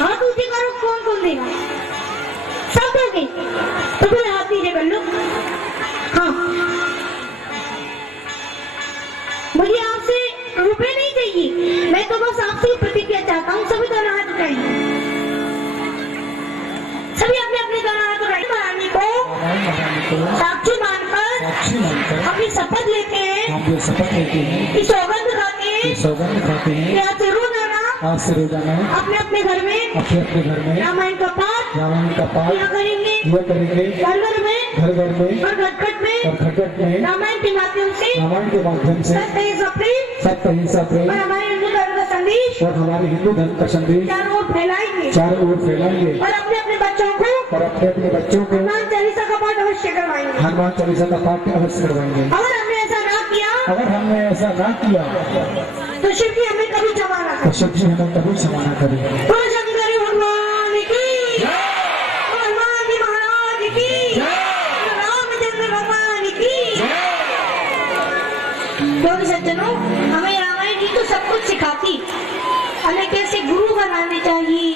हाथ ऊंचे करो, कौन कौन देगा? सब दोगे? तो फिर हाथ नीचे कर लो। हाँ, मुझे आपसे रुपए नहीं चाहिए, मैं तो बस आपसे प्रतिज्ञा चाहता हूँ। सभी दोनों हाथ उठाइए, सभी अपने अपने दोनों हाथ उठाइए। महारानी को साक्षी मानकर अपनी शपथ लेते हैं, इस सौगंध खाते हैं कि आज से रोजाना अपने अपने घर में रामायण का पाठ किया करेंगे घर घर में घर घर में और घट में और खटखट में रामायण के माध्यम से रामायण के माध्यम से सत्य अहिंसा प्रेम सत्य अहिंसा प्रेम और हमारे हिंदू धर्म का संदेश और हमारे हिंदू धर्म का संदेश चारों ओर फैलाएंगे चारों ओर फैलाएंगे और अपने अपने बच्चों को और अपने अपने बच्चों को हनुमान चालीसा का पाठ अवश्य करवाएंगे। हनुमान चालीसा का पाठ अवश्य करवाएंगे। अगर हमने ऐसा ना किया अगर हमने ऐसा ना किया तो शिव जी हमें कभी क्षमा ना तो करें। शिव जी हमें कभी क्षमा न करें। बोलो शंकर भगवान की, हनुमान जी महाराज की, रामचंद्र भगवान की। क्योंकि सज्जनों, हमें रामायण जी तो सब कुछ सिखाती, हमें कैसे गुरु बनाने चाहिए,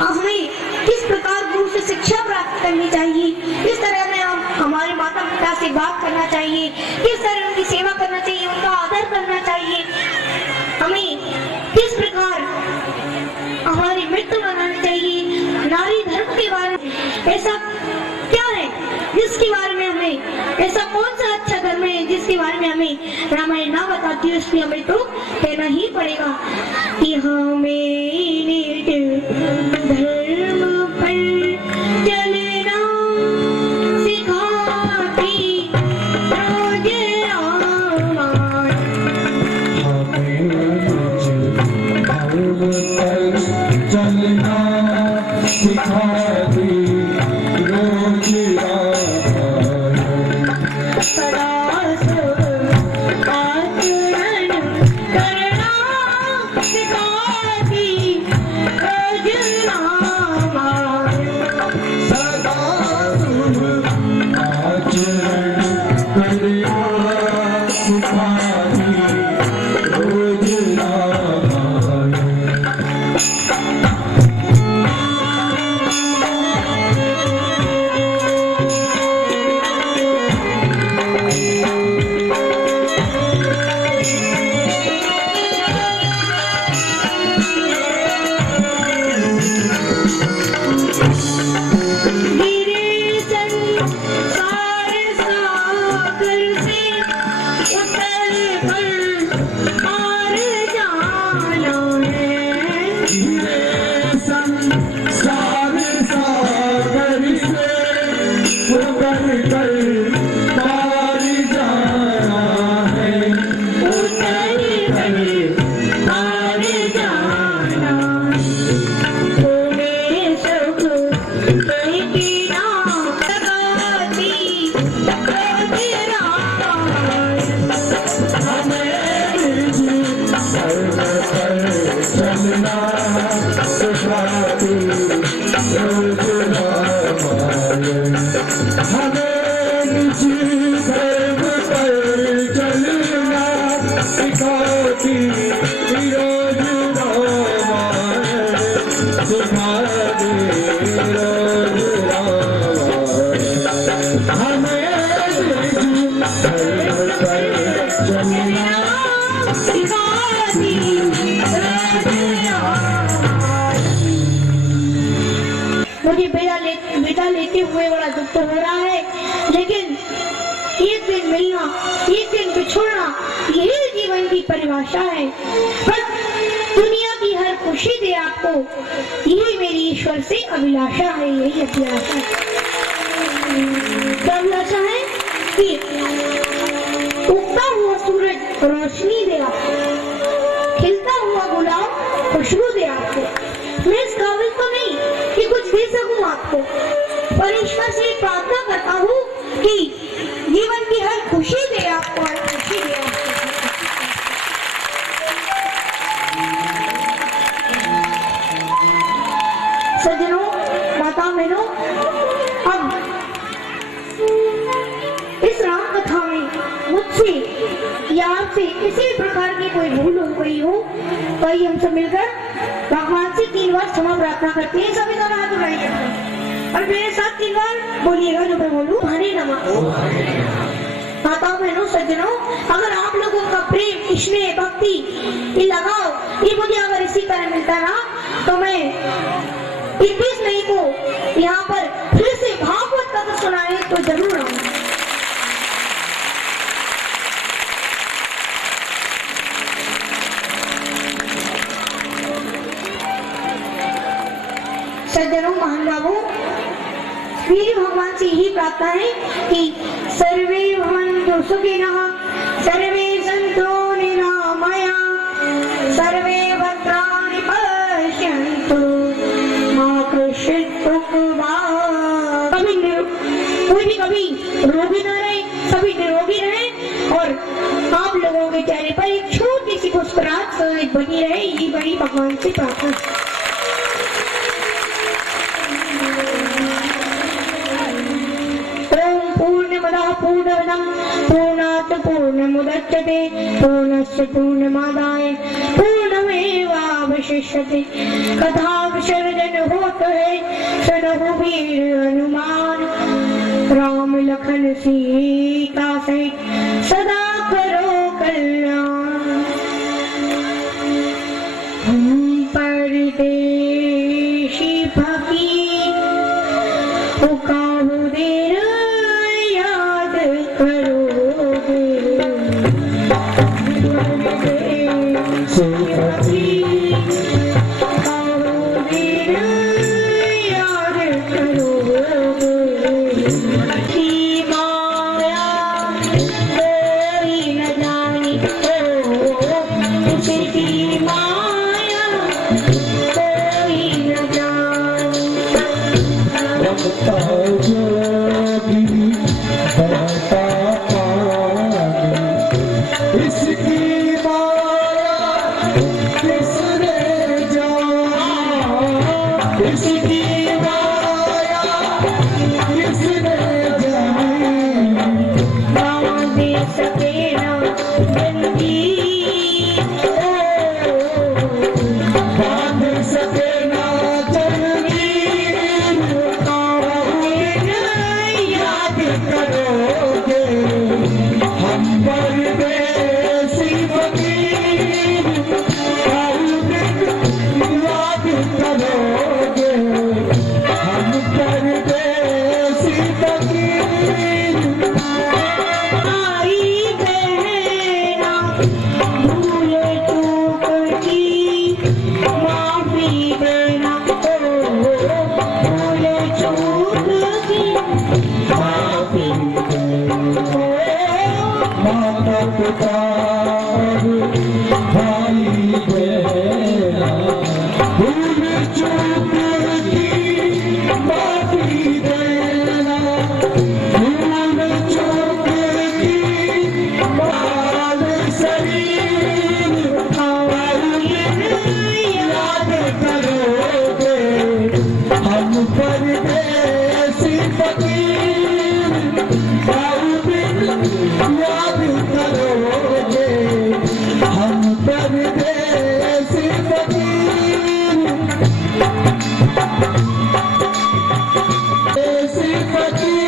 हमें किस प्रकार गुरु से शिक्षा प्राप्त करनी चाहिए, किस तरह हमें हमारे माता पिता से बात करना चाहिए, किस तरह उनकी सेवा करना चाहिए, उनका आदर करना चाहिए, हमें किस प्रकार हमारी मित्र बनानी चाहिए, नारी धर्म के बारे में ऐसा क्या है जिसके बारे में हमें, ऐसा कौन सा अच्छा धर्म है जिसके बारे में हमें रामायण ना बताती है, इसलिए हमें तो कहना ही पड़ेगा कि हमें धर्म पर चलना सिखाती रोज रामायण। हमें धर्म पर चलना सिखाती रोज रामायण। सदा आचरण करना सिखाती रोज रामायण। सदा आचरण करना सिखाती रोज रामायण। गिरे संसार सागर से उतर कर पार जाना है। गिरे संसार सागर से उतर कर पार जाना है। उतर कर पार जाना तुम्हें सुख कहती नाम लगाती रोज रामायण। हमें निज धर्म पर चलना सिखाती रोज रामायण। हमें निज धर्म पर चलना सिखाती रोज रामायण। सिखाती रोज रामायण। हमें निज धर्म पर चलना सिखाती रोज रामायण। मुझे बेटा लेते हुए बड़ा दुख तो हो रहा है, लेकिन एक दिन मिलना, एक दिन बिछुड़ना, यही जीवन की परिभाषा है। पर दुनिया की हर खुशी दे आपको, यही मेरी ईश्वर से अभिलाषा है, यही अभिलाषा है। क्या अभिलाषा है? कि उगता हुआ सूरज रोशनी दे आपको, खिलता हुआ गुलाब खुशबू दे आपको। मैं इस काबिल तो नहीं कि कुछ दे सकूं आपको, पर ईश्वर से प्रार्थना करता हूँ कि जीवन की हर खुशी दे आपको, हर खुशी दे आपको। सज्जनों, माता बहनों, अब इस राम कथा में मुझसे या आपसे किसी प्रकार की कोई भूल हो गई हो तो आइए हम सब मिलकर भगवान से 3 बार क्षमा प्रार्थना करते हैं। सभी दोनों हाथ उठाइए और मेरे साथ 3 बार बोलिएगा, जो मैं बोलूं। हरे नमः। माताओं बहनों सज्जनों, अगर आप लोगों का प्रेम, स्नेह, भक्ति, ये लगाव, ये मुझे अगर इसी तरह मिलता रहा तो मैं 21 मई को यहाँ पर फिर से भागवत कथा सुनाए तो जरूर आऊंगा। सज्जनों, महानुभावों, मेरी भगवान से यही प्रार्थना है कि सर्वे भवन्तु सुखिनः, सर्वे सन्तु निरामया, सर्वे भद्राणि पश्यन्तु मा कश्चित् दुःखभाग्। कोई भी कभी रोगी न रहे, सभी निरोगी रहे और आप लोगों के चेहरे पर एक छोटी सी मुस्कुराहट बनी रहे, ये बड़ी भगवान से प्रार्थना। ओम पूर्णमदः पूर्णमिदं पूर्णात् पूर्णमुदच्यते पूर्णस्य पूर्णमादाय पूर्णमेवावशिष्यते। कथा विसर्जन होता है, सुनो वीर हनुमान, राम लखन सीता सहित सदा करो कल्याण। हम परदेशी फकीर पुकारो देर याद करोगे, परदेशी फकीर पुकारो देर याद करोगे। की माया कोई न जानी हो, उसकी माया कोई न जानी। रमता जोगी बहता पानी, इसकी माया किसने जाना, इसकी माया किसने जानी। बांध सके ना बंदी, बांध सके ना जंजीर, याद करोगे हम परदेसी फकीर, याद करोगे हम परदेसी फकीर। आई बहना भूल चूक की माफी देना, भूल चूक की माफी देना। माता पिता भाई बहना, भूल चूक की माफी देना, भूल चूक की बाल शरीर याद करोगे हम परदेसी फकीर, याद करोगे हम परदेसी फकीर, देसी फकीर।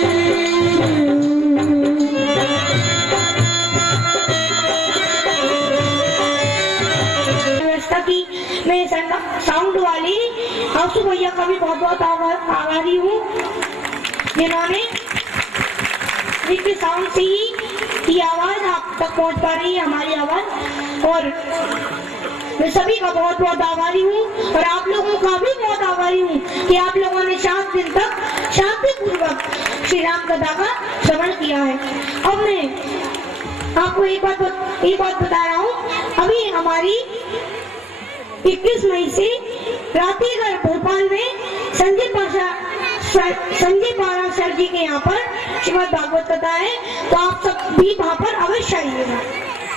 व्यवस्था की मैं साउंड वाली आंसू भैया का भी बहुत बहुत आभारी हूँ, जिन्होंने जिसके साउंड से ही की आवाज आप तक पहुंच पा रही है, हमारी आवाज। और मैं सभी का बहुत बहुत आभारी हूँ और आप लोगों का भी बहुत आभारी हूँ कि आप लोगों ने 7 दिन तक शांतिपूर्वक श्री राम कथा का श्रवण किया है। अब मैं आपको एक बात बता रहा हूँ, अभी हमारी 21 मई से रातीगढ़ भोपाल में संजय पाराशर जी के यहाँ पर श्रीमद् भागवत कथा है, तो आप सब भी वहाँ पर अवश्य आइएगा।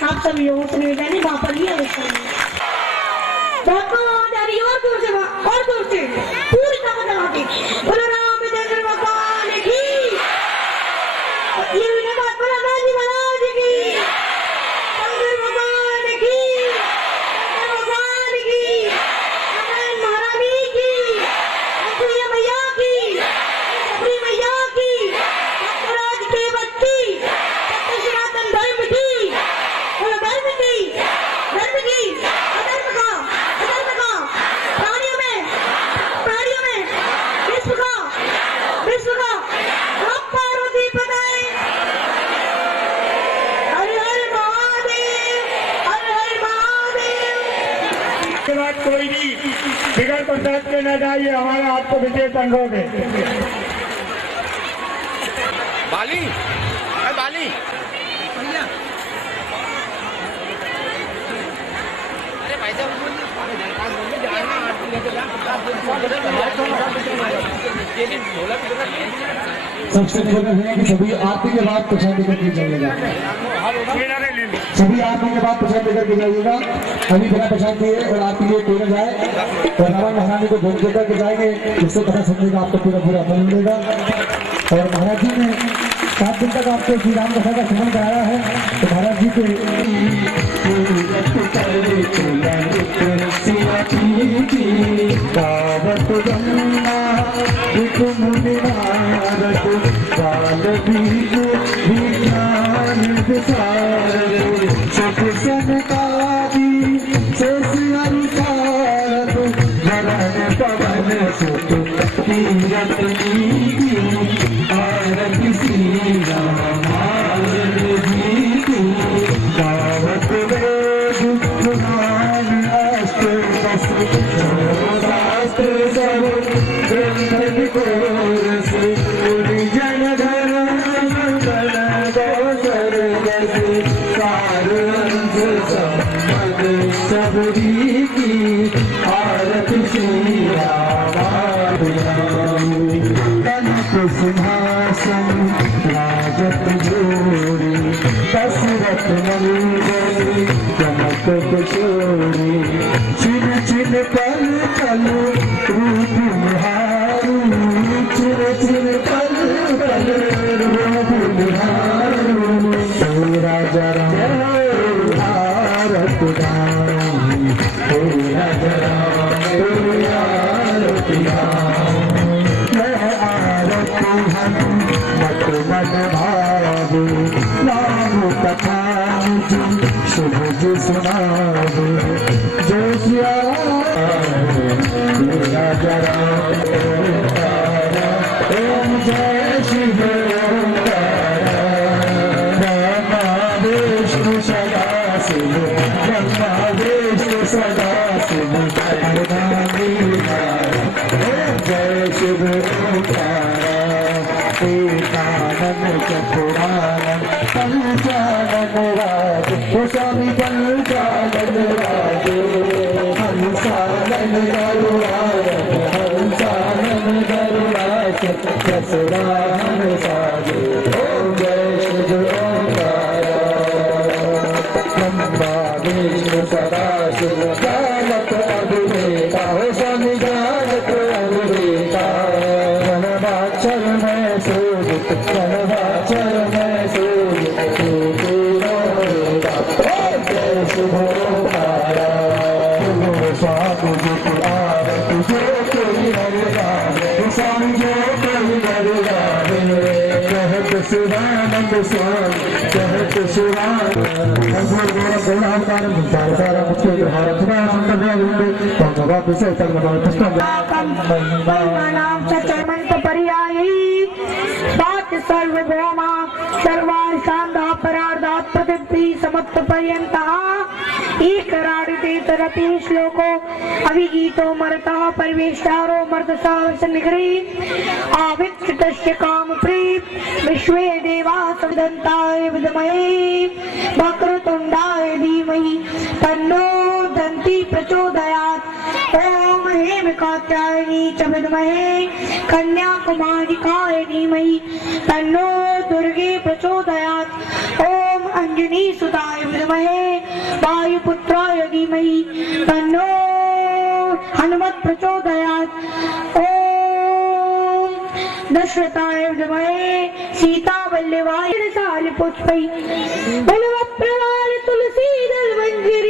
आप सभी लोगों से निवेदन है वहाँ पर भी अवश्य आइएगा। और दूर से पूरी ताकत लगा के बोलो रामचंद्र भगवान की, ये बात बोला राजी महाराज की, शंकर भगवान की, भगवान की, नारायण महारानी की, प्रिय मैया की, प्रिय मैया की, भक्तराज के बच्ची, सत्य सनातन धर्म की, बोलो धर्म की, धर्म की, अधर्म का, प्राणियों में विश्व का आप पार्वती पदाए। हर हर महादेव, हर हर महादेव। के बाद कोई भी बिगड़ प्रसाद के न जाइए, हमारा आपको विशेष अनुरोध है। बाली बाली अरे भाई साहब सबसे निवेदन है कि सभी आरती के बाद प्रसाद लेकर के जाइएगा। सभी आरती के बाद प्रसाद लेकर के जाइएगा। अभी बिना प्रसाद दिए और आरती लिए कोई न जाए और हमारे महारानी को भोग देकर के जाएंगे, जिससे पता चलेगा आपको पूरा पूरा फल मिलेगा। और महाराज जी ने 7 दिन तक आपको श्री राम कथा का श्रवण कराया है, तो महाराज जी के सिंहासन राजत जोड़ी दशरथ नंदनी जनक किशोरी छिन छिन पल पल रूप निहारू छिन छिन पल पल रूप निहारू तेरा जरा भारत राम तेरा जरा मन भावे नाम कथा शुभ जी सुनावे जो सिया जरा ओम जय शिव ब्रह्मा विष्णु सदा शिव ब्रह्मा विष्णु सदा शिव जय शिव पुराण पंचानन राज स्वामी पंचानन राज हंसानन गरुराज हंसानन गरुराज ससुरान साजे ओम जय शिव ओंकार ब्रह्मा विष्णु सदा शिव गायक अभिनेता हो स्वामी गायक अभिनेता गणवाचर में शोभित गणवाचर में शोभित शुभ ओंकार स्वामी जी की आरती जो कोई हरिदास स्वामी जो कोई हरिदास कहत शिवानंद स्वामी कहत शिवानंद सर्वभौमा सर्वाशांता परार्धा पृथ्वी समस्त पर्यंता एक राडिते श्लोको अभिगीतो मरता परिवेष्टारो मर्दसा निगरी आविच्युतस्य कामप्री विश्वे देवा संदन्ताय विद्महे वक्रतुंडाय धीमहि तन्नो दन्ति प्रचोदयात् ओम हेमकात्यायनी च विद्महे कन्याकुमारिकाय धीमहि तन्नो दुर्गे प्रचोदयात् ओम अंजनी सुताय विद्महे वायुपुत्राय धीमहि तन्नो हनुमत् प्रचोदयात् ओम दशरथाय विद्महे सीता वल्लभाय साल पुष्पै बलवप्रवाल तुलसी दल मंजरी